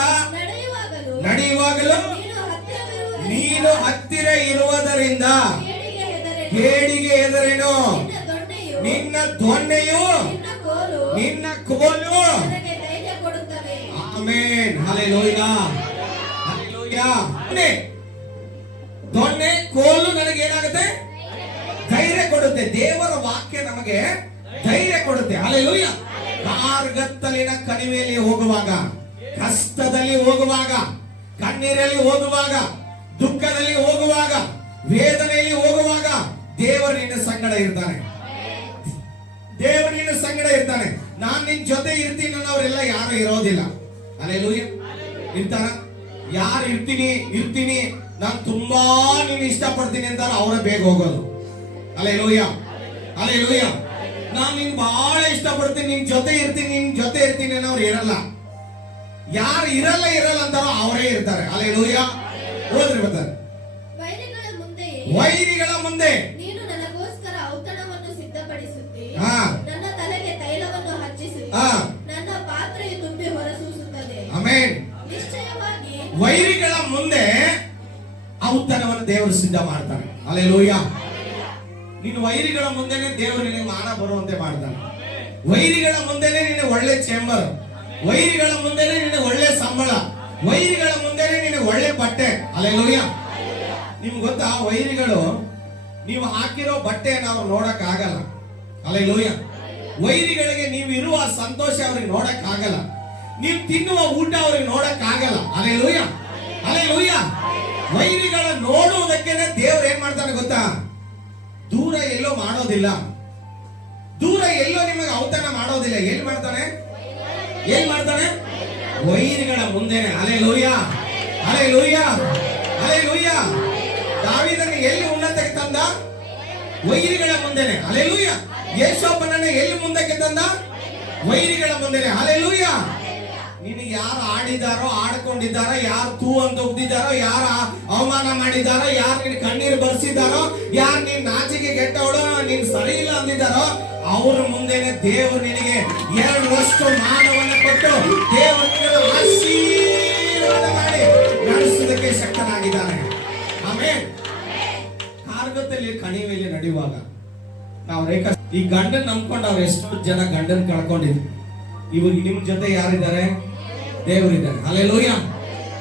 ನಡೆಯುವಾಗಲೂ ನೀನು ಹತ್ತಿರ ಇರುವುದರಿಂದ ಕೇಡಿಗೆ ಹೆದರೆನು. ನಿನ್ನ ದೊಣ್ಣೆಯು ನಿನ್ನ ಕೋಲು. Amen, hallelujah, hallelujah. ದೊಣ್ಣೆ ಕೋಲು ನನಗೆ ಏನಾಗುತ್ತೆ? ಧೈರ್ಯ ಕೊಡುತ್ತೆ. ದೇವರ ವಾಕ್ಯ ನಮಗೆ ಧೈರ್ಯ ಕೊಡುತ್ತೆ. ಹಲ್ಲೆಲೂಯಾ. ಕಾರ್ಗತ್ತಲಿನ ಕಣಿವೆಯಲ್ಲಿ ಹೋಗುವಾಗ, ಕಷ್ಟದಲ್ಲಿ ಹೋಗುವಾಗ, ಕಣ್ಣೀರಲ್ಲಿ ಹೋಗುವಾಗ, ದುಃಖದಲ್ಲಿ ಹೋಗುವಾಗ, ವೇದನೆಯಲ್ಲಿ ಹೋಗುವಾಗ ದೇವರು ನಿನ್ನ ಸಂಗಡ ಇರ್ತಾನೆ. ದೇವರು ನಿನ್ನ ಸಂಗಡ ಇರ್ತಾನೆ. ನಾನ್ ನಿನ್ ಜೊತೆ ಇರ್ತೀನಿ ಅನ್ನೋರೆಲ್ಲ ಯಾರು ಇರೋದಿಲ್ಲ. ಹಲ್ಲೆಲೂಯಾ. ಇರ್ತಾರ? ಯಾರು ಇರ್ತೀನಿ ನಾನು ತುಂಬಾ ನೀನು ಇಷ್ಟಪಡ್ತೀನಿ ಅಂತಾರ ಅವರೇ ಬೇಗ ಹೋಗೋದು. Hallelujah, hallelujah. ನಾನು ನಿನ್ ಬಹಳ ಇಷ್ಟಪಡ್ತೀನಿ, ನಿನ್ ಜೊತೆ ಇರ್ತೀನಿ ಅನ್ನೋರು ಇರಲ್ಲ. ಯಾರು ಇರಲ್ಲ ಅಂತಾರೋ ಅವರೇ ಇರ್ತಾರೆ. ಹಲ್ಲೆಲೂಯಾ. ಓದ್ರಿ ಬರ್ತಾರೆ. ವೈರಿಗಳ ಮುಂದೆ ನೀನು ನನಗೋಸ್ಕರ ಔತಣವನ್ನು ಸಿದ್ಧಪಡಿಸುತ್ತಿ, ನನ್ನ ತಲೆಗೆ ತೈಲವನ್ನು ಹಚ್ಚಿಸುತ್ತಿ, ನನ್ನ ಪಾತ್ರೆಯು ತುಂಬಿ ಹೊರಸೂಸುತ್ತದೆ. ಆಮೆನ್. ನಿಶ್ಚಯವಾಗಿ ವೈರಿಗಳ ಮುಂದೆ ಔತಣವನ್ನು ದೇವರು ಸಿದ್ಧ ಮಾಡ್ತಾನೆ. ಹಲ್ಲೆಲೂಯಾ. ನೀನು ವೈರಿಗಳ ಮುಂದೆನೆ ದೇವರು ನಿನಗೆ ಮಾನ ಬರುವಂತೆ ಮಾಡ್ತಾನೆ. ವೈರಿಗಳ ಮುಂದೆನೆ ನಿನಗೆ ಒಳ್ಳೆ ಚೇಂಬರ್, ವೈರಿಗಳ ಮುಂದೆನೆ ನಿನಗೆ ಒಳ್ಳೆ ಸಂಬಳ, ವೈರಿಗಳ ಮುಂದೆನೆ ನಿನಗೆ ಒಳ್ಳೆ ಬಟ್ಟೆ. ಹಲ್ಲೆಲೂಯಾ. ನಿಮ್ಗೆ ಗೊತ್ತಾ, ವೈರಿಗಳು ನೀವು ಹಾಕಿರೋ ಬಟ್ಟೆಯನ್ನು ಅವ್ರು ನೋಡಕ್ ಆಗಲ್ಲ. ಹಲ್ಲೆಲೂಯಾ. ವೈರಿಗಳಿಗೆ ನೀವು ಇರುವ ಸಂತೋಷ ಅವ್ರಿಗೆ ನೋಡಕ್ ಆಗಲ್ಲ. ನೀವು ತಿನ್ನುವ ಊಟ ಅವ್ರಿಗೆ ನೋಡಕ್ ಆಗಲ್ಲ. Hallelujah, hallelujah. ವೈರಿಗಳ ನೋಡುವುದಕ್ಕೆ ದೇವ್ರು ಏನ್ ಮಾಡ್ತಾನೆ ಗೊತ್ತಾ? ದೂರ ಎಲ್ಲೋ ಮಾಡೋದಿಲ್ಲ, ದೂರ ಎಲ್ಲೋ ನಿಮಗೆ ಔತಣ ಮಾಡೋದಿಲ್ಲ. ಏನ್ ಮಾಡ್ತಾನೆ? ವೈರಿಗಳ ಮುಂದೆನೆ. Hallelujah, hallelujah, hallelujah. ದಾವೀದನ ಎಲ್ಲಿ ಉನ್ನತಕ್ಕೆ ತಂದ? ವೈರಿಗಳ ಮುಂದೆನೆ. ಹಲ್ಲೆಲೂಯಾ. ಯೇಸಪ್ಪನನ್ನ ಎಲ್ಲಿ ಮುಂದಕ್ಕೆ ತಂದ? ವೈರಿಗಳ ಮುಂದೆನೆ. ಹಲ್ಲೆಲೂಯಾ. ನಿನಗೆ ಯಾರು ಆಡಿದಾರೋ, ಆಡ್ಕೊಂಡಿದ್ದಾರೋ, ಯಾರು ತೂ ಅಂತ ಉಗ್ದಿದ್ದಾರೋ, ಯಾರು ಅವಮಾನ ಮಾಡಿದಾರೋ, ಯಾರು ನಿನ್ ಕಣ್ಣೀರು ಬರ್ಸಿದಾರೋ, ಯಾರು ನೀನ್ ನಾಚಿಕೆ ಗೆಟ್ಟವಳು, ನೀನ್ ಸರಿ ಇಲ್ಲ ಅಂದಿದ್ದಾರೋ ಅವ್ರ ಮುಂದೆನೆ ದೇವರು ನಿನಗೆ 2 ವರ್ಷ ಮಾನವನ್ನು ಕೊಟ್ಟು ದೇವರು ಆಶೀರ್ವಾದ ಮಾಡಿ ನಡೆಸುವುದಕ್ಕೆ ಶಕ್ತನಾಗಿದ್ದಾನೆ. ಆಮೆನ್. ಕಾರ್ಗತ್ತಲ್ಲಿ ಕಣಿವೆಯಲ್ಲಿ ನಡೆಯುವಾಗ ನಾವು ಈ ಗಂಡನ್ ನಂಬ್ಕೊಂಡು ಅವ್ರು ಎಷ್ಟೋ ಜನ ಗಂಡನ್ ಕಳ್ಕೊಂಡಿದ್ರು. ಇವಾಗ ನಿಮ್ ಜೊತೆ ಯಾರಿದ್ದಾರೆ? ದೇವರಿದ್ದಾರೆ. Hallelujah,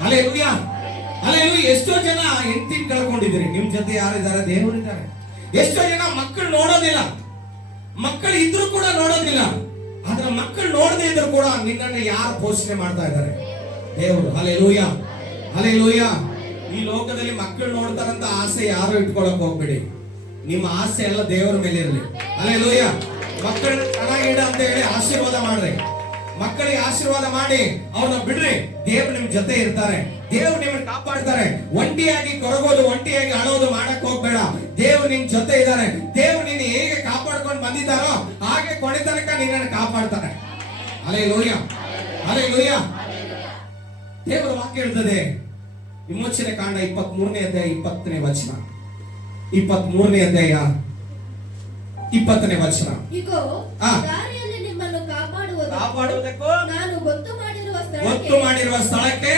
hallelujah, hallelujah. ಎಷ್ಟೋ ಜನ ಹೆಂಡತಿ ಕಳ್ಕೊಂಡಿದ್ದೀರಿ, ನಿಮ್ ಜೊತೆ ಯಾರಿದ್ದಾರೆ? ದೇವರಿದ್ದಾರೆ. ಎಷ್ಟೋ ಜನ ಮಕ್ಕಳು ನೋಡೋದಿಲ್ಲ, ಮಕ್ಕಳು ಇದ್ರು ಕೂಡ ನೋಡೋದಿಲ್ಲ. ಆದ್ರೆ ಮಕ್ಕಳು ನೋಡದೇ ಇದ್ರು ಕೂಡ ನಿನ್ನನ್ನು ಯಾರು ಪೋಷಣೆ ಮಾಡ್ತಾ ಇದ್ದಾರೆ? ದೇವರು. Hallelujah, hallelujah. ಈ ಲೋಕದಲ್ಲಿ ಮಕ್ಕಳು ನೋಡ್ತಾರಂತ ಆಸೆ ಯಾರು ಇಟ್ಕೊಳಕ್ ಹೋಗ್ಬೇಡಿ. ನಿಮ್ಮ ಆಸೆ ಎಲ್ಲ ದೇವರ ಮೇಲೆ ಇರಲಿ. ಹಲ್ಲೆಲೂಯ. ಮಕ್ಕಳನ್ನ ಚೆನ್ನಾಗಿಡ ಅಂತ ಹೇಳಿ ಆಶೀರ್ವಾದ ಮಾಡ್ರಿ. ಮಕ್ಕಳಿಗೆ ಆಶೀರ್ವಾದ ಮಾಡಿ ಅವ್ರನ್ನ ಬಿಡ್ರಿ. ದೇವ್ರು ನಿಮ್ ಜೊತೆ ಇರ್ತಾರೆ, ದೇವ್ರು ನಿಮ್ಮನ್ನ ಕಾಪಾಡ್ತಾರೆ. ಒಂಟಿಯಾಗಿ ಕೊರಗೋದು, ಒಂಟಿಯಾಗಿ ಅಳೋದು ಮಾಡಕ್ ಹೋಗ್ಬೇಡ. ದೇವ್ರು ನಿಮ್ ಜೊತೆ ಇದ್ದಾರೆ. ದೇವ್ರು ನೀನು ಹೇಗೆ ಕಾಪಾಡ್ಕೊಂಡು ಬಂದಿದ್ದಾರೋ ಹಾಗೆ ಕೊನೆ ತನಕ ನಿನ್ನನ್ನು ಕಾಪಾಡ್ತಾರೆ. Hallelujah, hallelujah. ದೇವರ ವಾಕ್ಯ ಹೇಳ್ತದೆ, ವಿಮೋಚನೆ ಕಾಂಡ 23ನೇ ಅಧ್ಯಾಯ 20ನೇ ವಚನ. 23ನೇ ಅಧ್ಯಾಯ 20ನೇ ವಚನ. ಇಗೋ, ಆ. ದಾರಿಯಲ್ಲಿ ನಿಮ್ಮನ್ನು ಕಾಪಾಡುವುದಕ್ಕೂ ನಾನು ಗೊತ್ತು ಗೊತ್ತು ಮಾಡಿರುವ ಸ್ಥಳಕ್ಕೆ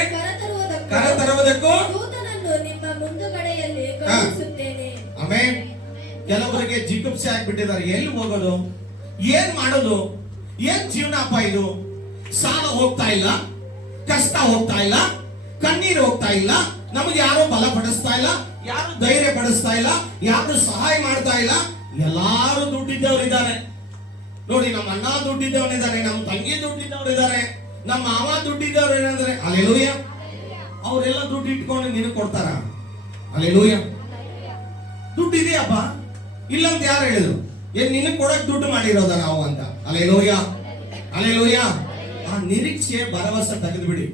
ಕರೆತರುವುದಕ್ಕೂ ದೂತನನ್ನು ನಿಮ್ಮ ಮುಂದುಗಡೆಯಲ್ಲಿ ಕಳುಹಿಸುತ್ತೇನೆ. ಆಮೆನ್. ಕೆಲವರಿಗೆ ಜಿಗುಪ್ಸೆ ಆಗ್ಬಿಟ್ಟಿದ್ದಾರೆ. ಎಲ್ಲಿ ಹೋಗೋದು, ಏನ್ ಮಾಡೋದು, ಏನ್ ಜೀವನಪ್ಪ ಇದು? ಸಾಲ ಹೋಗ್ತಾ ಇಲ್ಲ, ಕಷ್ಟ ಹೋಗ್ತಾ ಇಲ್ಲ, ಕಣ್ಣೀರು ಹೋಗ್ತಾ ಇಲ್ಲ, ನಮಗೆ ಯಾರು ಬಲ ಪಡಿಸ್ತಾ ಇಲ್ಲ, ಯಾರು ಧೈರ್ಯ ಪಡಿಸ್ತಾ ಇಲ್ಲ, ಯಾರು ಸಹಾಯ ಮಾಡ್ತಾ ಇಲ್ಲ. ಎಲ್ಲಾರು ದುಡ್ಡಿದ್ದವರಿದ್ದಾರೆ ನೋಡಿ. ನಮ್ಮ ಅಣ್ಣ ದುಡ್ಡಿದ್ದವನಿದ್ದಾರೆ, ನಮ್ಮ ತಂಗಿ ದುಡ್ಡಿದ್ದವರಿದ್ದಾರೆ, ನಮ್ಮ ಮಾವ ದುಡ್ಡಿದ್ದವ್ರು ಏನಂದ್ರೆ ಹಲ್ಲೆಲೂಯ. ಅವರೆಲ್ಲ ದುಡ್ಡು ಇಟ್ಕೊಂಡು ನಿನಗೆ ಕೊಡ್ತಾರ? ಹಲ್ಲೆಲೂಯ. ದುಡ್ಡು ಇದೆಯಪ್ಪ, ಇಲ್ಲಂತ ಯಾರು ಹೇಳಿದ್ರು? ಏನ್ ನಿನಗೆ ಕೊಡಕ್ ದುಡ್ಡು ಮಾಡಿರೋದ ನಾವು ಅಂತ? Hallelujah, hallelujah. ಆ ನಿರೀಕ್ಷೆ ಭರವಸೆ ತೆಗೆದುಬಿಡಿ.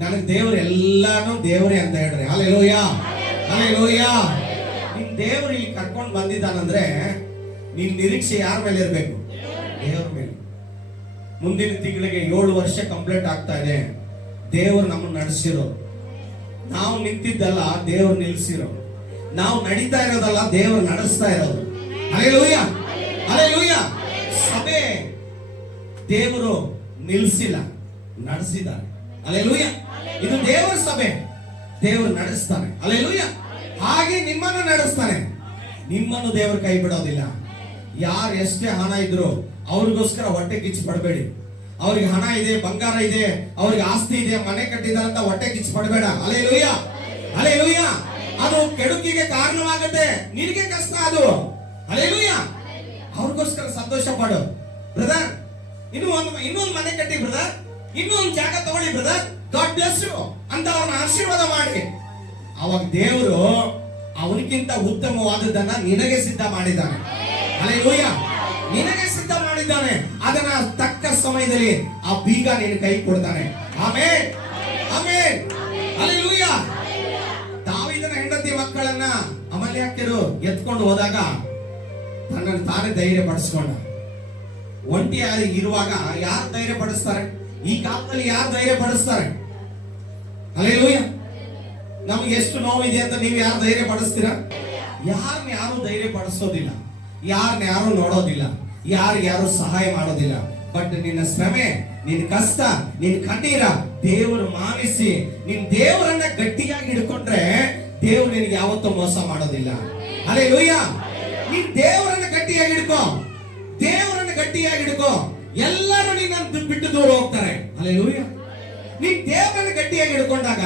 ನನಗೆ ದೇವ್ರು ಎಲ್ಲಾನು ದೇವರೇ ಅಂತ ಹೇಳ್ರಿ. Hallelujah, hallelujah. ನಿನ್ ದೇವ್ರು ಇಲ್ಲಿ ಕರ್ಕೊಂಡು ಬಂದಿದ್ದಾನಂದ್ರೆ ನಿನ್ ನಿರೀಕ್ಷೆ ಯಾರ ಮೇಲೆ ಇರಬೇಕು? ದೇವ್ರ ಮೇಲೆ. ಮುಂದಿನ ತಿಂಗಳಿಗೆ 7 ವರ್ಷ ಕಂಪ್ಲೀಟ್ ಆಗ್ತಾ ಇದೆ. ದೇವರು ನಮ್ಮನ್ನು ನಡೆಸಿರೋ, ನಾವು ನಿಂತಿದ್ದಲ್ಲ ದೇವ್ರು ನಿಲ್ಸಿರೋ, ನಾವು ನಡೀತಾ ಇರೋದಲ್ಲ ದೇವ್ರು ನಡೆಸ್ತಾ ಇರೋದು. Hallelujah, hallelujah. ಸಭೆ ದೇವರು ನಿಲ್ಸಿಲ್ಲ, ನಡೆಸಿದ್ದಾರೆ. ಹಲ್ಲೆಲೂಯ. ಇದು ದೇವರ ಸಭೆ, ದೇವರು ನಡೆಸ್ತಾನೆ. ಹಲ್ಲೆಲೂಯ. ಹಾಗೆ ನಿಮ್ಮನ್ನು ನಡೆಸ್ತಾನೆ. ನಿಮ್ಮನ್ನು ದೇವರು ಕೈ ಬಿಡೋದಿಲ್ಲ. ಯಾರು ಎಷ್ಟೇ ಹಣ ಇದ್ರು ಅವ್ರಿಗೋಸ್ಕರ ಹೊಟ್ಟೆ ಕಿಚ್ಚು ಪಡಬೇಡಿ. ಅವ್ರಿಗೆ ಹಣ ಇದೆ, ಬಂಗಾರ ಇದೆ, ಅವ್ರಿಗೆ ಆಸ್ತಿ ಇದೆ, ಮನೆ ಕಟ್ಟಿದಾರೆ ಅಂತ ಹೊಟ್ಟೆ ಕಿಚ್ಚು ಪಡಬೇಡ. Hallelujah, hallelujah. ಅದು ಕೆಡುಕಿಗೆ ಕಾರಣವಾಗುತ್ತೆ, ನಿನಗೆ ಕಷ್ಟ ಅದು. ಹಲ್ಲೆಲೂಯ. ಅವ್ರಿಗೋಸ್ಕರ ಸಂತೋಷ ಪಡು. ಬ್ರದರ್, ಇನ್ನೊಂದು ಮನೆ ಕಟ್ಟಿ ಬ್ರದರ್, ಇನ್ನೊಂದು ಜಾಗ ತಗೊಳ್ಳಿ ಬ್ರದರ್, ಗಾಡ್ ಬ್ಲೆಸ್ ಯು ಅಂತ ಅವ್ರನ್ನ ಆಶೀರ್ವಾದ ಮಾಡಿ. ಅವಾಗ ದೇವರು ಅವನಿಗಿಂತ ಉತ್ತಮವಾದದ್ದನ್ನ ನಿನಗೆ ಸಿದ್ಧ ಮಾಡಿದ್ದಾನೆ. ಹಲ್ಲೆಲೂಯ. ನಿನಗೆ ಸಿದ್ಧ ಮಾಡಿದ್ದಾನೆ. ಅದನ್ನ ತಕ್ಕ ಸಮಯದಲ್ಲಿ ಆ ಬೀಗ ನಿನ್ನ ಕೈ ಕೊಡ್ತಾನೆ. Amen, amen, hallelujah. ದಾವೀದನ ಹೆಂಡತಿ ಮಕ್ಕಳನ್ನ ಅಮಲ್ಯಾಕ್ಯರು ಎತ್ಕೊಂಡು ಹೋದಾಗ ತನ್ನನ್ನು ತಾನೇ ಧೈರ್ಯ ಪಡಿಸ್ಕೊಂಡ. ಒಂಟಿಯಾಗಿ ಇರುವಾಗ ಯಾರು ಧೈರ್ಯ ಪಡಿಸ್ತಾರೆ? ಈ ಕಾಲದಲ್ಲಿ ಯಾರು ಧೈರ್ಯ ಪಡಿಸ್ತಾರೆ? ಹಲ್ಲೆಲೂಯ. ನಮ್ಗೆ ಎಷ್ಟು ನೋವಿದೆ ಅಂತ ನೀವು ಯಾರು ಧೈರ್ಯ ಪಡಿಸ್ತೀರಾ? ಯಾರನ್ನ ಯಾರು ಧೈರ್ಯ ಪಡಿಸೋದಿಲ್ಲ, ಯಾರನ್ನ ಯಾರು ನೋಡೋದಿಲ್ಲ, ಯಾರು ಸಹಾಯ ಮಾಡೋದಿಲ್ಲ. ಬಟ್ ನಿನ್ನ ಶ್ರಮೆ, ನಿನ್ನ ಕಷ್ಟ, ನಿನ್ನ ಕಣ್ಣೀರ ದೇವರು ಮಾನಿಸಿ ನಿನ್ ದೇವರನ್ನ ಗಟ್ಟಿಯಾಗಿ ಹಿಡ್ಕೊಂಡ್ರೆ ದೇವರು ನಿನಗೆ ಯಾವತ್ತೂ ಮೋಸ ಮಾಡೋದಿಲ್ಲ. ಹಲ್ಲೆಲೂಯ. ನೀನ್ ದೇವರನ್ನ ಗಟ್ಟಿಯಾಗಿ ಹಿಡ್ಕೋ, ದೇವರನ್ನ ಗಟ್ಟಿಯಾಗಿ ಹಿಡ್ಕೋ. ಎಲ್ಲರೂ ನಿನ್ನನ್ನು ಬಿಟ್ಟು ದೂರ ಹೋಗ್ತಾರೆ. ಹಲ್ಲೆಲೂಯ. ನೀನ್ ದೇವರನ್ನ ಗಟ್ಟಿಯಾಗಿ ಹಿಡ್ಕೊಂಡಾಗ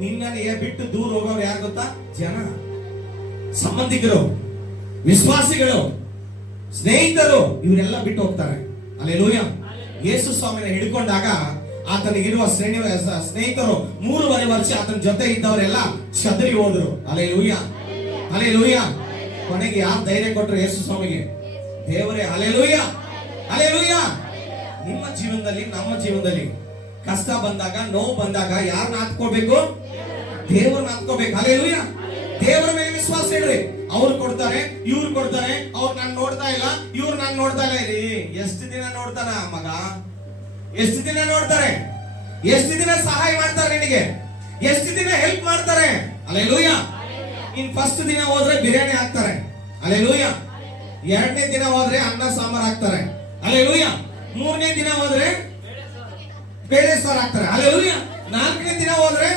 ನಿನ್ನನ್ನು ಬಿಟ್ಟು ದೂರ ಹೋಗೋರು ಯಾರು ಗೊತ್ತಾ? ಜನ, ಸಂಬಂಧಿಕರು, ವಿಶ್ವಾಸಿಗಳು, ಸ್ನೇಹಿತರು, ಇವರೆಲ್ಲ ಬಿಟ್ಟು ಹೋಗ್ತಾರೆ. ಹಲ್ಲೆಲೂಯ. ಯೇಸು ಸ್ವಾಮಿನ ಹಿಡ್ಕೊಂಡಾಗ ಆತನಿಗಿರುವ ಸ್ನೇಹಿತರು 3.5 ವರ್ಷ ಆತನ ಜೊತೆ ಇದ್ದವರೆಲ್ಲ ಚದರಿ ಹೋದ್ರು. Hallelujah, hallelujah. ಕೊನೆಗೆ ಯಾರು ಧೈರ್ಯ ಕೊಟ್ಟರು ಯೇಸು ಸ್ವಾಮಿಗೆ? ದೇವರೇ. Hallelujah, hallelujah. ನಿಮ್ಮ ಜೀವನದಲ್ಲಿ, ನಮ್ಮ ಜೀವನದಲ್ಲಿ ಕಷ್ಟ ಬಂದಾಗ, ನೋವು ಬಂದಾಗ ಯಾರನ್ನ ಹಾಕೋಬೇಕು? ದೇವರನ್ನ ಹಾಕೋಬೇಕು. ಹಲ್ಲೆಲೂಯ. ದೇವರ ಮೇಲೆ ವಿಶ್ವಾಸ ಇಡ್ರಿ. ಅವ್ರು ಕೊಡ್ತಾರೆ, ಇವ್ರು ಕೊಡ್ತಾರೆ, ಅವ್ರು ನಾನು ನೋಡ್ತಾ ಇಲ್ಲ, ಇವ್ರು ನಾನು ನೋಡ್ತಾ ಇಲ್ಲ. ಇರಿ, ಎಷ್ಟು ದಿನ ನೋಡ್ತಾನ ಮಗ? ಎಷ್ಟು ದಿನ ನೋಡ್ತಾರೆ? ಎಷ್ಟು ದಿನ ಸಹಾಯ ಮಾಡ್ತಾರೆ ನಿನಗೆ? ಎಷ್ಟು ದಿನ ಹೆಲ್ಪ್ ಮಾಡ್ತಾರೆ? ಹಲ್ಲೆಲೂಯ. ಇನ್ ಫಸ್ಟ್ ದಿನ ಹೋದ್ರೆ ಬಿರಿಯಾನಿ ಹಾಕ್ತಾರೆ. ಹಲ್ಲೆಲೂಯ. 2ನೇ ದಿನ ಹೋದ್ರೆ ಅನ್ನ ಸಾಂಬಾರ್ ಹಾಕ್ತಾರೆ. ಹಲ್ಲೆಲೂಯ. 3ನೇ ದಿನ ಹೋದ್ರೆ ಬೇಳೆ ಸಾರು ಹಾಕ್ತಾರೆ. ಹಲ್ಲೆಲೂಯ. 4ನೇ ದಿನ ಹೋದ್ರೆ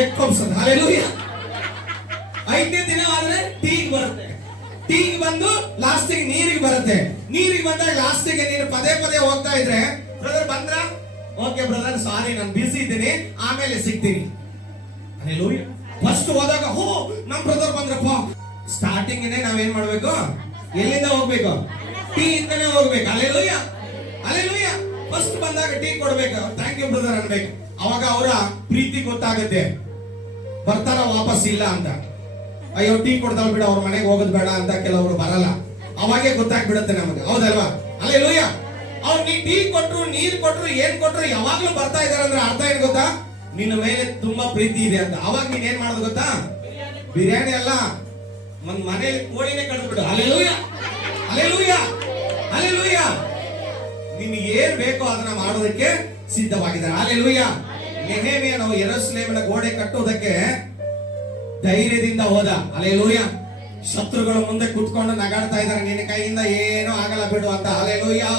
ಎಗ್ ಪಪ್ಸ್. ಹಲ್ಲೆಲೂಯ. 5ನೇ ದಿನ ಆದ್ರೆ ಟೀಗೆ ಬರುತ್ತೆ. ಟೀಗೆ ಬಂದು ಲಾಸ್ಟಿಗೆ ನೀರಿಗೆ ಬರುತ್ತೆ. ನೀರಿಗೆ ಬಂದಾಗ ಲಾಸ್ಟಿಗೆ ನೀನು ಪದೇ ಪದೇ ಹೋಗ್ತಾ ಇದ್ರೆ ಬ್ರದರ್ ಬಂದ್ರ? ಓಕೆ ಬ್ರದರ್, ಸಾರಿ ನಾನು ಬಿಸಿ ಇದ್ದೀನಿ, ಆಮೇಲೆ ಸಿಗ್ತೀನಿ. ಹಲ್ಲೆಲೂಯಾ. ಫಸ್ಟ್ ಹೋದಾಗ ನಮ್ ಬ್ರದರ್ ಬಂದ್ರಪ್ಪ, ಸ್ಟಾರ್ಟಿಂಗ್ ನಾವೇನ್ ಮಾಡ್ಬೇಕು? ಎಲ್ಲಿಂದ ಹೋಗ್ಬೇಕು? ಟೀ ಇಂದನೇ ಹೋಗ್ಬೇಕು. Hallelujah, hallelujah. ಫಸ್ಟ್ ಬಂದಾಗ ಟೀ ಕೊಡ್ಬೇಕು, ಥ್ಯಾಂಕ್ ಯು ಬ್ರದರ್ ಅನ್ಬೇಕು. ಅವಾಗ ಅವರ ಪ್ರೀತಿ ಗೊತ್ತಾಗುತ್ತೆ, ಬರ್ತಾರ ವಾಪಸ್ ಇಲ್ಲ ಅಂತ. ಅಯ್ಯೋ ಟೀ ಕೊಡ್ತಾವ್ ಬಿಡ, ಅವ್ರ ಮನೆಗೆ ಹೋಗೋದ್ ಬೇಡ ಅಂತ ಕೆಲವರು ಬರಲ್ಲ. ಅವಾಗೆ ಗೊತ್ತಾಗ್ಬಿಡುತ್ತೆ ನಮಗೆ, ಹೌದಲ್ವಾ? ಹಲ್ಲೆಲೂಯಾ. ಅವ್ರು ನೀ ಟೀ ಕೊಟ್ರು, ನೀರ್ ಕೊಟ್ರು, ಏನ್ ಕೊಟ್ರು, ಯಾವಾಗ್ಲೂ ಬರ್ತಾ ಇದಾರೆ ಅಂದ್ರೆ ಅರ್ಥ ಏನ್ ಗೊತ್ತಾ? ನಿನ್ನ ಮೇಲೆ ತುಂಬಾ ಪ್ರೀತಿ ಇದೆ ಅಂತ. ಅವಾಗ ನೀನ್ ಏನ್ ಮಾಡೋದು ಗೊತ್ತಾ? ಬಿರಿಯಾನಿ ಅಲ್ಲ, ಮನೇಲಿ ಕೋಳಿನೇ ಕಳಿಸ್ಬಿಡು. Hallelujah, hallelujah, hallelujah. ನಿನಗೆ ಏನ್ ಬೇಕೋ ಅದನ್ನ ಮಾಡೋದಕ್ಕೆ ಸಿದ್ಧವಾಗಿದ್ದಾರೆ. ಹಲ್ಲೆಲೂಯಾ. ನೆಹೆಮೀಯ ನಾವು ಯೆರೂಸಲೇಮಿನ ಗೋಡೆ ಕಟ್ಟುವುದಕ್ಕೆ ಧೈರ್ಯದಿಂದ ಹೋದ. ಹಲ್ಲೆಲೂಯಾ. ಶತ್ರುಗಳು ಮುಂದೆ ಕುತ್ಕೊಂಡು ನಗಾಡ್ತಾ ಇದ್ದಾರೆ, ನಿನ್ನ ಕೈಯಿಂದ ಏನೂ ಆಗಲ್ಲ ಬಿಡು ಅಂತ. ಹಲ್ಲೆಲೂಯಾ.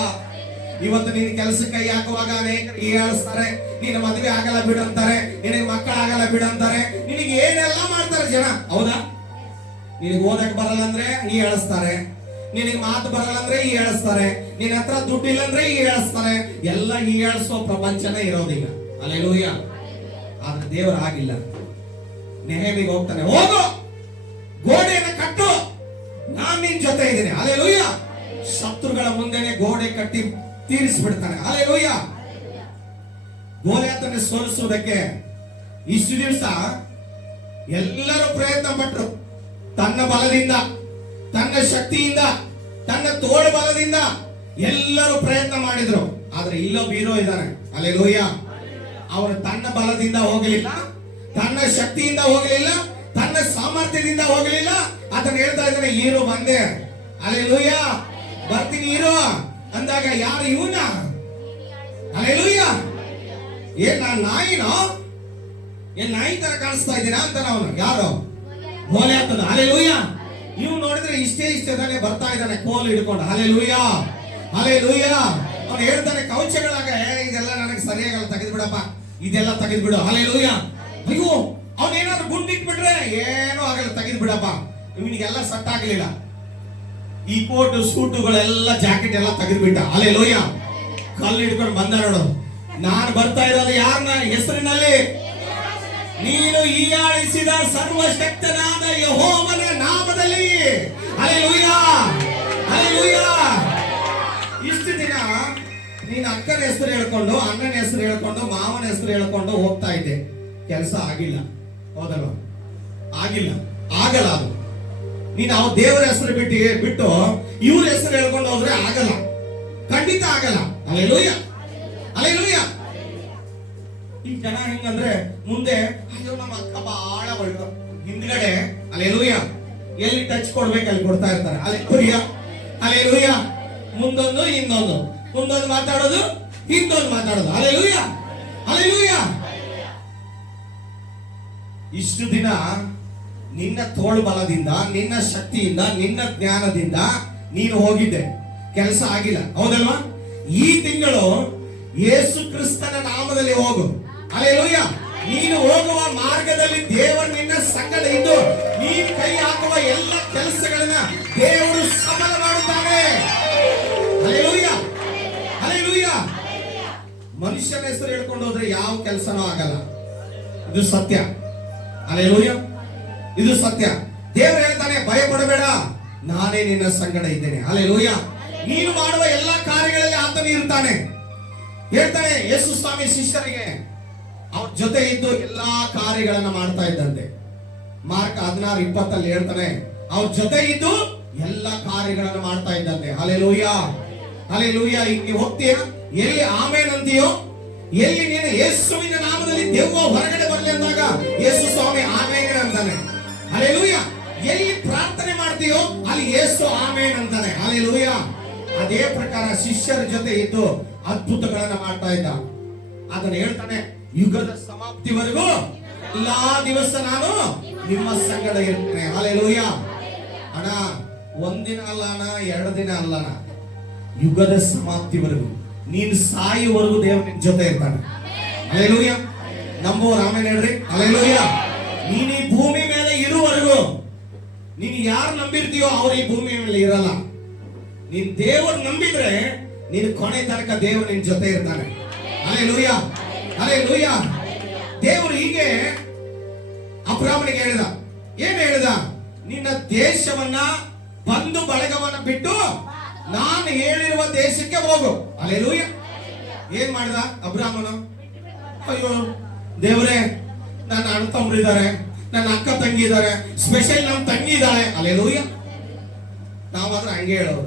ಇವತ್ತು ನೀನು ಕೆಲಸಕ್ಕೆ ಕೈ ಹಾಕುವಾಗ ಅನೇಕರು ಹೀಯಾಳಿಸ್ತಾರೆ, ನಿನ್ನ ಮದುವೆ ಆಗಲ್ಲ ಬಿಡು ಅಂತಾರೆ, ನಿನಗೆ ಮಕ್ಕಳಾಗಲ್ಲ ಬಿಡು ಅಂತಾರೆ, ನಿನಗೆ ಏನೆಲ್ಲ ಮಾಡ್ತಾರೆ ಜನ, ಹೌದಾ? ನಿನಗೆ ಓದಕ್ ಬರಲ್ಲ ಅಂದ್ರೆ ಹೀಯಾಳಿಸ್ತಾರೆ, ನಿನಗೆ ಮಾತು ಬರಲ್ಲ ಅಂದ್ರೆ ಹೀಯಾಳಿಸ್ತಾರೆ, ನಿನ್ನ ಹತ್ರ ದುಡ್ಡು ಇಲ್ಲ ಅಂದ್ರೆ ಹೀಯಾಳಿಸ್ತಾರೆ. ಎಲ್ಲ ಹೀಯಾಳಿಸೋ ಪ್ರಪಂಚನೇ ಇರೋದೀಗ. ಹಲ್ಲೆಲೂಯಾ. ಆದ್ರೆ ದೇವರು ಆಗಿಲ್ಲ. ನೆಹೆಮಿಗೆ ಹೋಗ್ತಾನೆ, ಹೋಗು ಗೋಡೆಯನ್ನು ಕಟ್ಟು, ನಾನ್ ನಿನ್ ಜೊತೆ ಇದ್ದೀನಿ. ಹಲ್ಲೆಲೂಯಾ. ಶತ್ರುಗಳ ಮುಂದೆನೆ ಗೋಡೆ ಕಟ್ಟಿ ತೀರಿಸ್ಬಿಡ್ತಾನೆ. ಹಲ್ಲೆಲೂಯಾ. ಗೋಲಿಯಾತನ ಸೋಲಿಸುವುದಕ್ಕೆ ಇಷ್ಟು ದಿವಸ ಎಲ್ಲರೂ ಪ್ರಯತ್ನ ಪಟ್ಟರು, ತನ್ನ ಬಲದಿಂದ, ತನ್ನ ಶಕ್ತಿಯಿಂದ, ತನ್ನ ತೋಳು ಬಲದಿಂದ ಎಲ್ಲರೂ ಪ್ರಯತ್ನ ಮಾಡಿದ್ರು. ಆದ್ರೆ ಇಲ್ಲೊಬ್ಬ ಹೀರೋ ಇದ್ದಾನೆ. ಹಲ್ಲೆಲೂಯಾ. ಅವನು ತನ್ನ ಬಲದಿಂದ ಹೋಗಲಿಲ್ಲ, ತನ್ನ ಶಕ್ತಿಯಿಂದ ಹೋಗಲಿಲ್ಲ, ತನ್ನ ಸಾಮರ್ಥ್ಯದಿಂದ ಹೋಗಲಿಲ್ಲ. ಅದನ್ನ ಹೇಳ್ತಾ ಇದ್ದಾನೆ, ಹೀರೋ ಬಂದೆ. ಹಲ್ಲೆಲೂಯಾ. ಬರ್ತೀನಿ ಹೀರೋ ಅಂದಾಗ ಯಾರು? ಇವನ. ಹಲ್ಲೆಲೂಯಾ. ಏನ್ ನಾನು ನಾಯಿನೋ? ಏನ್ ನಾಯಿ ತರ ಕಾಣಿಸ್ತಾ ಇದ್ದೀರಾ ಅಂತ ಅವನು. ಯಾರು? ಗೋಲಿಯಾತನ. ಹಲ್ಲೆಲೂಯಾ. ಇವ್ ನೋಡಿದ್ರೆ ಇಷ್ಟೇ ತಾನೇ ಬರ್ತಾ ಇದ್ದಾನೆ ಕೋಲು ಹಿಡ್ಕೊಂಡು. Hallelujah, hallelujah. ಅವನು ಹೇಳ್ತಾನೆ ಕವಚಗಳಾಗ, ಇದೆಲ್ಲ ನನಗೆ ಸರಿಯಾಗಲ್ಲ, ತೆಗೆದ್ಬಿಡಪ್ಪ, ಇದೆಲ್ಲ ತೆಗೆದ್ಬಿಡು. ಹಲ್ಲೆಲೂಯಾ. ಅಯ್ಯೋ ಅವನೇನಾದ್ರು ಗುಂಡಿಟ್ಬಿಟ್ರೆ ಏನೂ ಆಗಲ್ಲ, ತೆಗೆದ್ಬಿಡಪ್ಪ. ಇವನಿಗೆಲ್ಲ ಸಟ್ ಆಗ್ಲಿಲ್ಲ, ಈ ಕೋಟು ಸೂಟುಗಳೆಲ್ಲ ಜಾಕೆಟ್ ಎಲ್ಲ ತೆಗೆದ್ಬಿಟ್ಟ. ಹಲ್ಲೆಲೂಯಾ. ಕಲ್ಲು ಹಿಡ್ಕೊಂಡು ಬಂದ ನೋಡು. ನಾನು ಬರ್ತಾ ಇರೋದು ಯಾರನ್ನ ಹೆಸರಿನಲ್ಲಿ? ನೀನು ಹೀಯಾಳಿಸಿದ ಸರ್ವಶಕ್ತನಾದ ಯೆಹೋವನ ನಾಮದಲ್ಲಿ. Hallelujah, hallelujah. ಇಷ್ಟು ದಿನ ನೀನು ಅಕ್ಕನ ಹೆಸರು ಹೇಳ್ಕೊಂಡು, ಅಣ್ಣನ ಹೆಸರು ಹೇಳ್ಕೊಂಡು, ಮಾವನ ಹೆಸರು ಹೇಳ್ಕೊಂಡು ಹೋಗ್ತಾ ಇದ್ದೆ. ಕೆಲಸ ಆಗಿಲ್ಲ, ಹೌದಲ್ವಾ? ಆಗಿಲ್ಲ, ಆಗಲ್ಲ. ಅದು ನೀನು ಅವ್ ದೇವರ ಹೆಸರು ಬಿಟ್ಟು ಇವ್ರ ಹೆಸರು ಹೇಳ್ಕೊಂಡು ಹೋದ್ರೆ ಆಗಲ್ಲ, ಖಂಡಿತ ಆಗಲ್ಲ. Hallelujah, hallelujah. ಈ ಜನ ಹೆಂಗಂದ್ರೆ ಮುಂದೆ ಅಯ್ಯೋ ನಮ್ಮ ಅಕ್ಕ ಬಹಳ ಒಳ್ಳೆ, ಹಿಂದ್ಗಡೆ ಹಲ್ಲೆಲೂಯಾ ಎಲ್ಲಿ ಟಚ್ ಕೊಡ್ಬೇಕು ಅಲ್ಲಿ ಕೊಡ್ತಾ ಇರ್ತಾರೆ. Hallelujah, hallelujah. ಮುಂದೊಂದು ಹಿಂದೊಂದು, ಮುಂದೊಂದು ಮಾತಾಡೋದು, ಹಿಂದೊಂದು ಮಾತಾಡೋದು. Hallelujah, hallelujah. ಇಷ್ಟು ದಿನ ನಿನ್ನ ತೋಳು ಬಲದಿಂದ, ನಿನ್ನ ಶಕ್ತಿಯಿಂದ, ನಿನ್ನ ಜ್ಞಾನದಿಂದ ನೀನು ಹೋಗಿದ್ದೆ, ಕೆಲಸ ಆಗಿಲ್ಲ, ಹೌದಲ್ವಾ? ಈ ತಿಂಗಳು ಯೇಸು ಕ್ರಿಸ್ತನ ನಾಮದಲ್ಲಿ ಹೋಗು. ಹಲ್ಲೆಲೂಯಾ. ನೀನು ಹೋಗುವ ಮಾರ್ಗದಲ್ಲಿ ದೇವರು ನಿನ್ನ ಸಂಗಡ ಇದ್ದು ನೀನು ಕೈ ಹಾಕುವ ಎಲ್ಲ ಕೆಲಸಗಳನ್ನ ದೇವರು ಸಫಲ ಮಾಡುತ್ತಾನೆ. Hallelujah, hallelujah. ಮನುಷ್ಯನ ಹೆಸರು ಹೇಳ್ಕೊಂಡು ಹೋದ್ರೆ ಯಾವ ಕೆಲಸನೂ ಆಗಲ್ಲ, ಇದು ಸತ್ಯ. ಹಲ್ಲೆಲೂಯಾ, ಇದು ಸತ್ಯ. ದೇವರು ಹೇಳ್ತಾನೆ, ಭಯ ಪಡಬೇಡ, ನಾನೇ ನಿನ್ನ ಸಂಗಡ ಇದ್ದೇನೆ. ಹಲ್ಲೆಲೂಯಾ. ನೀನು ಮಾಡುವ ಎಲ್ಲಾ ಕಾರ್ಯಗಳಲ್ಲಿ ಆತನು ಇರ್ತಾನೆ. ಹೇಳ್ತಾನೆ ಯೇಸು ಸ್ವಾಮಿ ಶಿಷ್ಯರಿಗೆ ಅವ್ರ ಜೊತೆ ಇದ್ದು ಎಲ್ಲಾ ಕಾರ್ಯಗಳನ್ನ ಮಾಡ್ತಾ ಇದ್ದಂತೆ. ಮಾರ್ಕ್ 16:20 ಹೇಳ್ತಾನೆ, ಅವ್ರ ಜೊತೆ ಇದ್ದು ಎಲ್ಲಾ ಕಾರ್ಯಗಳನ್ನ ಮಾಡ್ತಾ ಇದ್ದಂತೆ. Hallelujah, hallelujah. ಈಗ ನೀವು ಹೋಗ್ತೀಯ, ಎಲ್ಲಿ ಆಮೇನ್ ಅಂತೀಯೋ, ಎಲ್ಲಿ ನೀನು ಯೇಸುವಿನ ನಾಮದಲ್ಲಿ ದೆವ್ವ ಹೊರಗಡೆ ಬರಲಿ ಅಂದಾಗ ಯೇಸು ಸ್ವಾಮಿ ಆಮೇನ್ ಅಂತಾನೆ. ಹಲ್ಲೆಲೂಯಾ. ಎಲ್ಲಿ ಪ್ರಾರ್ಥನೆ ಮಾಡ್ತೀಯೋ ಅಲ್ಲಿ ಯೇಸು ಆಮೇನ್ ಅಂತಾನೆ. ಹಲ್ಲೆಲೂಯಾ. ಅದೇ ಪ್ರಕಾರ ಶಿಷ್ಯರ ಜೊತೆ ಇದ್ದು ಅದ್ಭುತಗಳನ್ನ ಮಾಡ್ತಾ ಇದ್ದ. ಅದನ್ನ ಹೇಳ್ತಾನೆ, ಯುಗದ ಸಮಾಪ್ತಿವರೆಗೂ ಎಲ್ಲಾ ದಿವಸ ನಾನು ನಿಮ್ಮ ಸಂಗಡ ಇರ್ತೇನೆ. ಹಲ್ಲೆಲೂಯಾ. ಅಣ್ಣ, ಒಂದಿನ ಅಲ್ಲ ಅಣ್ಣ, 2 ದಿನ ಅಲ್ಲಣ್ಣ, ಯುಗದ ಸಮಾಪ್ತಿವರೆಗೂ, ನೀನು ಸಾಯುವವರೆಗೂ ದೇವರು ನಿನ್ನ ಜೊತೆ ಇರ್ತಾನೆ. ಹಲ್ಲೆಲೂಯಾ. ನಂಬೋರು ಆಮೇಲೆ ಹೇಳ್ರಿ. ಹಲ್ಲೆಲೂಯಾ. ನೀನು ಈ ಭೂಮಿ ಮೇಲೆ ಇರುವವರೆಗೂ, ನೀನು ಯಾರು ನಂಬಿರ್ತೀಯೋ ಅವ್ರು ಈ ಭೂಮಿ ಮೇಲೆ ಇರಲ್ಲ. ನೀನ್ ದೇವರು ನಂಬಿದ್ರೆ ನೀನು ಕೊನೆ ತನಕ ದೇವರು ನಿನ್ ಜೊತೆ ಇರ್ತಾನೆ. Hallelujah, hallelujah. ದೇವರು ಹೀಗೆ ಅಬ್ರಾಮನಿಗೆ ಹೇಳಿದ. ಏನ್ ಹೇಳಿದ? ನಿನ್ನ ದೇಶವನ್ನ ಬಂಧು ಬಳಗವನ್ನ ಬಿಟ್ಟು ನಾನು ಹೇಳಿರುವ ದೇಶಕ್ಕೆ ಹೋಗು. ಹಲ್ಲೆಲೂಯಾ. ಏನ್ ಮಾಡಿದ ಅಬ್ರಾಮನು? ಅಯ್ಯೋ ದೇವರೇ, ನನ್ನ ಅಣ್ಣ ತಮ್ಮರಿದ್ದಾರೆ, ನನ್ನ ಅಕ್ಕ ತಂಗಿ ಇದ್ದಾರೆ, ಸ್ಪೆಷಲ್ ನಮ್ಮ ತಂಗಿ ಇದ್ದಾಳೆ. ಹಲ್ಲೆಲೂಯಾ. ನಾವಾದ್ರೆ ಹಂಗೆ ಹೇಳೋರು,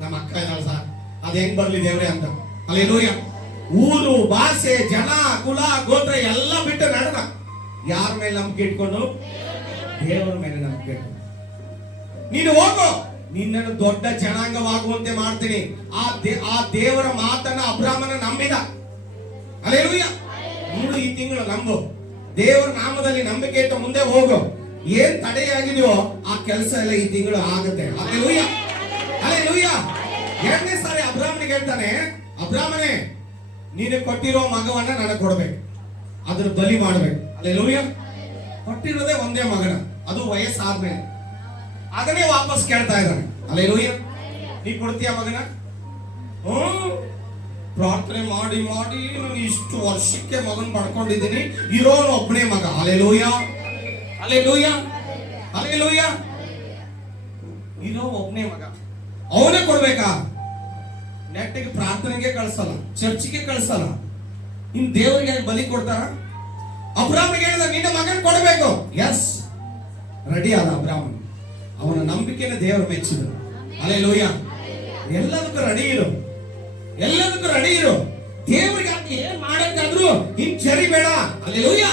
ನಮ್ಮ ಅಕ್ಕ ಇದ್ದಾಳೆ ಸರ್, ಅದ್ ಹೆಂಗ್ ಬರ್ಲಿ ದೇವ್ರೆ ಅಂತ. ಹಲ್ಲೆಲೂಯಾ. ಊರು, ಭಾಷೆ, ಜನ, ಕುಲ, ಗೋತ್ರ ಎಲ್ಲ ಬಿಟ್ಟು ನಡೆದ. ಯಾರ ಮೇಲೆ ನಂಬಿಕೆ ಇಟ್ಕೊಂಡು? ದೇವರ ಮೇಲೆ ನಂಬಿಕೆ ಇಟ್ಕೊಂಡು. ನೀನು ಹೋಗು, ನಿನ್ನನ್ನು ದೊಡ್ಡ ಜನಾಂಗವಾಗುವಂತೆ ಮಾಡ್ತೀನಿ. ಆ ದೇವರ ಮಾತನ್ನ ಅಬ್ರಾಮನ ನಂಬಿದ. ಹಲ್ಲೆಲೂಯಾ. ನೀನು ಈ ತಿಂಗಳು ನಂಬು, ದೇವರ ನಾಮದಲ್ಲಿ ನಂಬಿಕೆ ಇಟ್ಟು ಮುಂದೆ ಹೋಗು. ಏನ್ ತಡೆಯಾಗಿದೆಯೋ ಆ ಕೆಲಸ ಎಲ್ಲ ಈ ತಿಂಗಳು ಆಗುತ್ತೆ. Hallelujah, hallelujah. ಎರಡನೇ ಸಾರಿ ಅಬ್ರಾಮನಿಗೆ ಹೇಳ್ತಾನೆ, ಅಬ್ರಾಮನೇ, ನೀನು ಕೊಟ್ಟಿರೋ ಮಗವನ್ನ ನನಗೆ ಕೊಡ್ಬೇಕು, ಅದ್ರ ಬಲಿ ಮಾಡ್ಬೇಕು. ಹಲ್ಲೆಲೂಯಾ. ಕೊಟ್ಟಿರೋದೇ ಒಂದೇ ಮಗನ, ಅದು ವಯಸ್ಸಾದ್ಮೇಲೆ. ಅದನ್ನೇ ವಾಪಸ್ ಕೇಳ್ತಾ ಇದ್ದಾನೆ. ಹಲ್ಲೆಲೂಯಾ. ನೀ ಕೊಡ್ತೀಯ ಮಗನ? ಪ್ರಾರ್ಥನೆ ಮಾಡಿ ಮಾಡಿ ನಾನು ಇಷ್ಟು ವರ್ಷಕ್ಕೆ ಮಗನ್ ಪಡ್ಕೊಂಡಿದ್ದೀನಿ, ಇರೋನು ಒಬ್ಬನೇ ಮಗ. Hallelujah, hallelujah, hallelujah. ಇರೋ ಒಬ್ಬನೇ ಮಗ, ಅವನೇ ಕೊಡ್ಬೇಕಾ? ನೆಟ್ಟಿಗೆ ಪ್ರಾರ್ಥನೆಗೆ ಕಳ್ಸಲ್ಲ, ಚರ್ಚಿಗೆ ಕಳ್ಸಲ್ಲ, ಇನ್ ದೇವರಿಗೆ ಬಲಿ ಕೊಡ್ತಾರ? ಅಬ್ರಾಮನಿಗೆ ಹೇಳಿದ, ನಿನ್ನ ಮಗನ್ ಕೊಡ್ಬೇಕು. ಎಸ್, ರೆಡಿ ಆದ ಅಬ್ರಾಮನ್. ಅವನ ನಂಬಿಕೆನ ದೇವರು ಮೆಚ್ಚಿದ್ರು. ಹಲ್ಲೆಲೂಯಾ. ಎಲ್ಲದಕ್ಕೂ ರೆಡಿ ಇರು, ಎಲ್ಲದಕ್ಕೂ ರೆಡಿ ಇರು. ದೇವರಿಗೆ ಏನ್ ಮಾಡಕ್ಕಾದ್ರೂ ಇನ್ ಬೇಡ. ಹಲ್ಲೆಲೂಯಾ.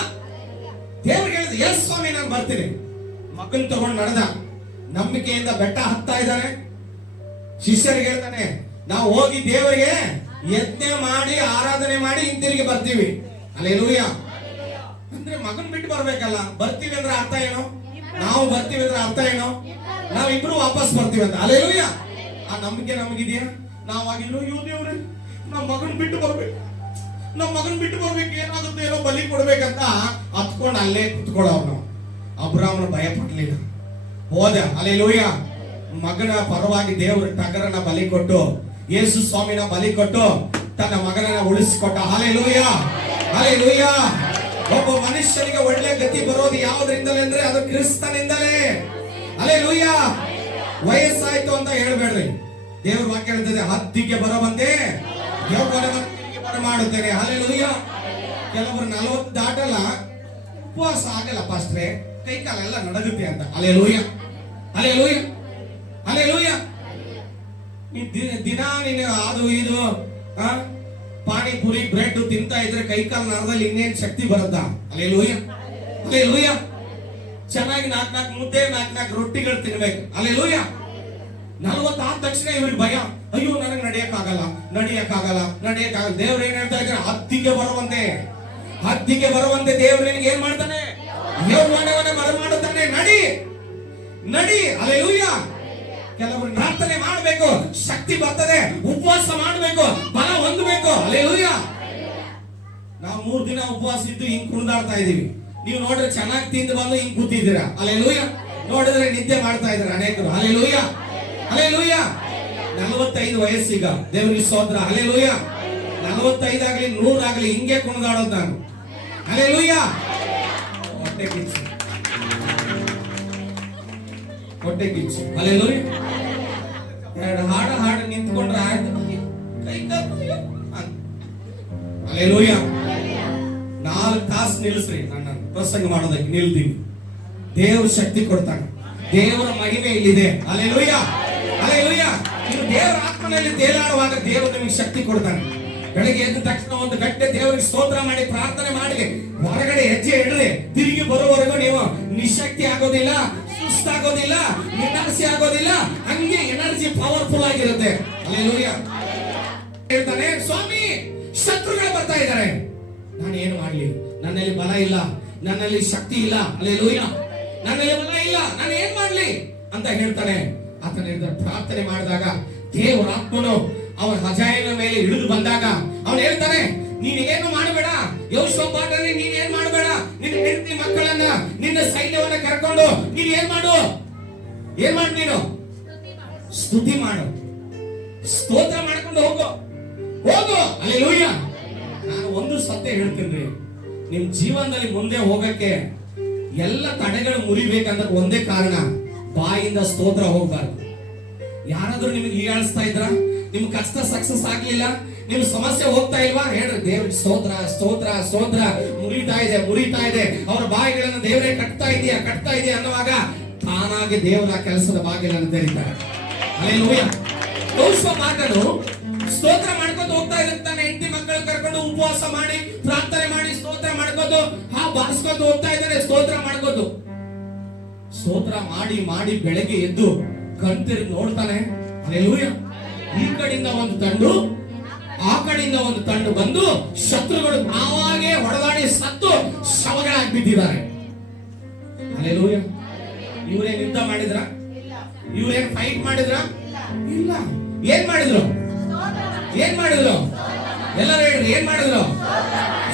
ದೇವ್ರಿಗೆ ಹೇಳಿದ, ಎಸ್ ಸ್ವಾಮಿ ನಾನು ಬರ್ತೀನಿ. ಮಗನ್ ತಗೊಂಡು ನಡೆದ, ನಂಬಿಕೆಯಿಂದ ಬೆಟ್ಟ ಹತ್ತಾ ಇದ್ದಾನೆ. ಶಿಷ್ಯರಿಗೆ ಹೇಳ್ತಾನೆ, ನಾವು ಹೋಗಿ ದೇವರಿಗೆ ಯಜ್ಞ ಮಾಡಿ ಆರಾಧನೆ ಮಾಡಿ ಹಿಂತಿರುಗಿ ಬರ್ತೀವಿ. ಹಲ್ಲೆಲೂಯಾ. ಅಂದ್ರೆ ಮಗನ್ ಬಿಟ್ಟು ಬರ್ಬೇಕಲ್ಲ. ಬರ್ತೀವಿ ಅಂದ್ರೆ ಅರ್ಥ ಏನು? ನಾವು ಬರ್ತೀವಿ ಅಂದ್ರೆ ಅರ್ಥ ಏನು? ನಾವಿಬ್ರು ವಾಪಸ್ ಬರ್ತೀವಿ ಅಂತ. ಹಲ್ಲೆಲೂಯಾ. ಆ ನಂಬಿಕೆ ನಮಗಿದೆಯಾ? ನಾವಾಗಿಲ್ಲೋ, ಅಯ್ಯೋ ದೇವ್ರೆ, ನಮ್ಮ ಮಗನ್ ಬಿಟ್ಟು ಬರ್ಬೇಕು, ನಮ್ಮ ಮಗನ್ ಬಿಟ್ಟು ಬರ್ಬೇಕು, ಏನಾಗುತ್ತೆ ಏನೋ ಬಲಿ ಕೊಡ್ಬೇಕಂತ ಹತ್ಕೊಂಡು ಅಲ್ಲೇ ಕುತ್ಕೊಳ್ಳೋರು ನಾವು. ಅಬ್ರಾಮನ ಭಯ ಪಡ್ಲಿಲ್ಲ, ಹೋದ. ಹಲ್ಲೆಲೂಯಾ. ಮಗನ ಪರವಾಗಿ ದೇವರು ಟಗರನ ಬಲಿ ಕೊಟ್ಟು, ಯೇಸು ಸ್ವಾಮಿನ ಬಲಿ ಕೊಟ್ಟು ತನ್ನ ಮಗನನ್ನ ಉಳಿಸಿಕೊಟ್ಟ. Hallelujah, hallelujah. ಒಬ್ಬ ಮನುಷ್ಯನಿಗೆ ಒಳ್ಳೆ ಗತಿ ಬರೋದು ಯಾವುದರಿಂದಲೇ ಅಂದ್ರೆ ಅದು ಕ್ರಿಸ್ತನಿಂದಲೇ. ಹಲ್ಲೆಲೂಯಾ. ವಯಸ್ಸಾಯ್ತು ಅಂತ ಹೇಳ್ಬೇಡ್ರಿ. ದೇವ್ರ ವಾಕ್ಯ ಹೇಳ್ತದೆ, ಹದ್ದಿಗೆ ಬರವಂತೆ ಯೌವನವನ್ನು ಬರಮಾಡುತ್ತೇನೆ. ಹಲ್ಲೆಲೂಯಾ. ಕೆಲವರು 40 ದಾಟಲ್ಲ, ಉಪವಾಸ ಆಗಲ್ಲ ಪಾಸ್ಟ್ರೆ, ಕೈ ಕಾಲೆಲ್ಲ ನಡಗುತ್ತೆ ಅಂತ. Hallelujah, hallelujah, hallelujah. ನೀ ದಿನ ನೀನು ಅದು ಇದು ಪಾನಿಪುರಿ ಬ್ರೆಡ್ ತಿಂತಾ ಇದ್ರೆ ಕೈ ಕಾಲು ನರದಲ್ಲಿ ಇನ್ನೇನ್ ಶಕ್ತಿ ಬರುತ್ತಾ? Hallelujah, hallelujah. ಚೆನ್ನಾಗಿ 4 ಮುದ್ದೆ 4 ರೊಟ್ಟಿಗಳು ತಿನ್ಬೇಕು. ಹಲ್ಲೆಲೂಯಾ. 40 ಆದ ತಕ್ಷಣ ಇವ್ರಿಗೆ ಭಯ, ಅಯ್ಯೋ ನನಗೆ ನಡೆಯಕ್ಕಾಗಲ್ಲ, ನಡೆಯಕ್ಕಾಗಲ್ಲ, ನಡೆಯಕ್ಕಾಗಲ್ಲ. ದೇವ್ರು ಏನ್ ಹೇಳ್ತಾ ಇದ್ದಾರೆ? ಹದ್ದಿಗೆ ಬರುವಂತೆ, ಹದ್ದಿಗೆ ಬರುವಂತೆ ದೇವ್ರು ನಿನಗೆ ಏನ್ ಮಾಡ್ತಾನೆ? ಯೌವನವನ್ನ ಬರಮಾಡುತ್ತಾನೆ. ನಡಿ, ನಡಿ. ಹಲ್ಲೆಲೂಯಾ. ಕೆಲವರು ಪ್ರಾರ್ಥನೆ ಮಾಡಬೇಕು, ಶಕ್ತಿ ಬರ್ತದೆ. ಉಪವಾಸ ಮಾಡಬೇಕು, ಬಲ ಹೊಂದಬೇಕು. ಹಲ್ಲೆಲೂಯಾ. ನಾವು 3 ದಿನ ಉಪವಾಸ ಇದ್ದು ಹಿಂಗ್ ಕುಣಿದಾಡ್ತಾ ಇದೀವಿ. ನೀವು ನೋಡ್ರೆ ಚೆನ್ನಾಗಿ ತಿಂದು ಬಂದು ಹಿಂಗ್ ಕೂತಿದ್ದೀರಾ. ಹಲ್ಲೆಲೂಯಾ. ನೋಡಿದ್ರೆ ನಿದ್ದೆ ಮಾಡ್ತಾ ಇದ್ದಾರೆ ಅನೇಕರು. Hallelujah, hallelujah. 45 ವಯಸ್ಸೀಗ, ದೇವರಿಗೆ ಸ್ತೋತ್ರ. ಹಲ್ಲೆಲೂಯಾ. 45 ಆಗ್ಲಿ 100 ಆಗ್ಲಿ ಹಿಂಗೆ ಕುಣಿದಾಡೋದು ನಾನು. ಹಲ್ಲೆಲೂಯಾ. ಹೊಟ್ಟೆ ಕಿಚ್ಚು, ಹೊಟ್ಟೆ ಕಿಚ್ಚು. ಹಲ್ಲೆಲೂಯಾ. 2 ಹಾಡು ನಿಂತ್ಕೊಂಡ್ರೆ ಆಯ್ತು, ಕೈ ಕಾಲು. ಹಲ್ಲೆಲೂಯಾ. 4 ತಾಸು ನಿಲ್ಲಿಸ್ರಿ, ನನ್ನ ಪ್ರಸಂಗ ಮಾಡೋದಕ್ಕೆ ನಿಲ್ತೀನಿ. ದೇವ್ರ ಶಕ್ತಿ ಕೊಡ್ತಾನೆ, ದೇವರ ಮಹಿಮೆ ಇಲ್ಲಿದೆ. Hallelujah, hallelujah. ನೀವು ದೇವರ ಆತ್ಮನಲ್ಲಿ ತೇಲಾಡುವಾಗ ದೇವರು ನಿಮಗೆ ಶಕ್ತಿ ಕೊಡ್ತಾನೆ. ಬೆಳಗ್ಗೆ ಎದ್ದ ತಕ್ಷಣ ಒಂದು ಗಂಟೆ ದೇವರಿಗೆ ಸ್ತೋತ್ರ ಮಾಡಿ ಪ್ರಾರ್ಥನೆ ಮಾಡಿ ಹೊರಗಡೆ ಹೆಜ್ಜೆ ಇಡ್ರಿ. ತಿರುಗಿ ಬರೋವರೆಗೂ ನೀವು ನಿಶಕ್ತಿ ಆಗೋದಿಲ್ಲ, ಸುಸ್ತಾಗೋದಿಲ್ಲ, ನಿರಾಸೆ ಆಗೋದಿಲ್ಲ. ಹಂಗೆ ಎನರ್ಜಿ ಪವರ್ಫುಲ್ ಆಗಿರುತ್ತೆ. ಹಲ್ಲೆಲೂಯಾ. ಹೇಳ್ತಾನೆ, ಸ್ವಾಮಿ ಶತ್ರುಗಳು ಬರ್ತಾ ಇದ್ದಾರೆ, ನಾನು ಏನು ಮಾಡ್ಲಿ? ನನ್ನಲ್ಲಿ ಬಲ ಇಲ್ಲ, ನನ್ನಲ್ಲಿ ಶಕ್ತಿ ಇಲ್ಲ. ಹಲ್ಲೆಲೂಯಾ. ನನ್ನಲ್ಲಿ ಬಲ ಇಲ್ಲ, ನಾನು ಏನ್ ಮಾಡ್ಲಿ ಅಂತ ಹೇಳ್ತಾನೆ. ಆತನ ಪ್ರಾರ್ಥನೆ ಮಾಡಿದಾಗ ದೇವರ ಆತ್ಮನು ಅವನ ಹಜಾಯನ ಮೇಲೆ ಇಳಿದು ಬಂದಾಗ ಅವನು ಹೇಳ್ತಾನೆ, ನೀನೇನು ಮಾಡಬೇಡ ಯೆಹೋಷಾಫಾಟನೇ, ನೀನೇನ್ ಮಾಡಬೇಡ. ನಿನ್ನ ಹೆಂಡತಿ ಮಕ್ಕಳನ್ನ, ನಿನ್ನ ಸೈನ್ಯವನ್ನ ಕರ್ಕೊಂಡು ನೀನ್ ಏನ್ ಮಾಡು? ನೀನು ಸ್ತುತಿ ಮಾಡು. ಸ್ತೋತ್ರ ಮಾಡ್ಕೊಂಡು ಹೋಗು ಹಲ್ಲೆಲೂಯ. ನಾನು ಒಂದು ಸತ್ಯ ಹೇಳ್ತೀನಿ, ನಿಮ್ ಜೀವನದಲ್ಲಿ ಮುಂದೆ ಹೋಗಕ್ಕೆ ಎಲ್ಲ ತಡೆಗಳು ಮುರಿಬೇಕಂದ್ರೆ ಒಂದೇ ಕಾರಣ, ಬಾಯಿಂದ ಸ್ತೋತ್ರ ಹೋಗ್ಬಾರ್ದು. ಯಾರಾದ್ರೂ ನಿಮ್ಗೆ ಹೀಯಾಳಿಸ್ತಾ ಇದ್ರ, ನಿಮ್ ಕಷ್ಟ ಸಕ್ಸಸ್ ಆಗ್ಲಿಲ್ಲ, ನಿಮ್ ಸಮಸ್ಯೆ ಹೋಗ್ತಾ ಇಲ್ವಾ, ಹೇಳ್ರಿ ದೇವ್ರ ಸ್ತೋತ್ರ ಸ್ತೋತ್ರ ಸ್ತೋತ್ರ. ಮುರಿತಾ ಇದೆ ಅವರ ಬಾಯಿಗಳನ್ನ ದೇವರೇ ಕಟ್ತಾ ಇದೆಯಾ ಅನ್ನುವಾಗ ತಾನಾಗಿ ದೇವರ ಕೆಲಸದ ಬಾಗಿಲನ್ನು ತೆರೀತಾರೆ. ಹಲ್ಲೆಲೂಯ. ಯೆಹೋಶುವ ಮಗನು ಸ್ತೋತ್ರ ಮಾಡ್ಕೊಂಡು ಹೋಗ್ತಾ ಇರ್ತಾನೆ, ಹೆಂಡತಿ ಮಕ್ಕಳು ಕರ್ಕೊಂಡು ಉಪವಾಸ ಮಾಡಿ ಪ್ರಾರ್ಥನೆ ಮಾಡಿ ಸ್ತೋತ್ರ ಮಾಡ್ಕೊಂಡು ಬಾರಿಸ್ಕೊಂಡು ಹೋಗ್ತಾ ಇದ್ದಾನೆ. ಸ್ತೋತ್ರ ಮಾಡಿ ಬೆಳಗ್ಗೆ ಎದ್ದು ಕಣ್ತಿರಿ ನೋಡ್ತಾನೆ. ಹಲ್ಲೆಲೂಯ. ಈ ಕಡೆಯಿಂದ ಒಂದು ತಂಡು, ಆ ಕಡೆಯಿಂದ ಒಂದು ತಂಡು ಬಂದು ಶತ್ರುಗಳು ನಾವಾಗೆ ಹೊಡೆದಾಡಿ ಸತ್ತು ಶವಗಳಾಗಿ ಬಿದ್ದಿದ್ದಾರೆ. ಹಲ್ಲೆಲೂಯ. ಇವ್ರೇನ್ ಯುದ್ಧ ಮಾಡಿದ್ರ? ಇವ್ರೇನ್ ಫೈಟ್ ಮಾಡಿದ್ರ? ಇಲ್ಲ. ಏನ್ ಮಾಡಿದ್ರು? ಎಲ್ಲರೂ ಹೇಳ್ರಿ, ಏನ್ ಮಾಡಿದ್ರು?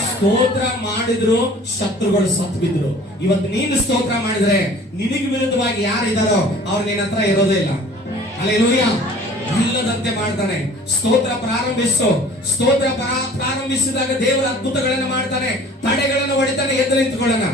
ಸ್ತೋತ್ರ ಮಾಡಿದ್ರು, ಶತ್ರುಗಳು ಸತ್ತು ಬಿದ್ರು. ಇವತ್ತು ನೀನು ಸ್ತೋತ್ರ ಮಾಡಿದ್ರೆ ನಿನಗೆ ವಿರುದ್ಧವಾಗಿ ಯಾರು ಇದಾರೋ ಅವ್ರು ನಿನ್ನ ಹತ್ರ ಇರೋದೇ ಇಲ್ಲ. ಹಲ್ಲೆಲೂಯ. ಇಲ್ಲದಂತೆ ಮಾಡ್ತಾನೆ. ಸ್ತೋತ್ರ ಪ್ರಾರಂಭಿಸಿದಾಗ ದೇವರ ಅದ್ಭುತಗಳನ್ನು ಮಾಡ್ತಾನೆ, ತಡೆಗಳನ್ನು ಹೊಡಿತಾನೆ. ಎದ್ದು ನಿಂತ್ಕೊಳ್ಳೋಣ.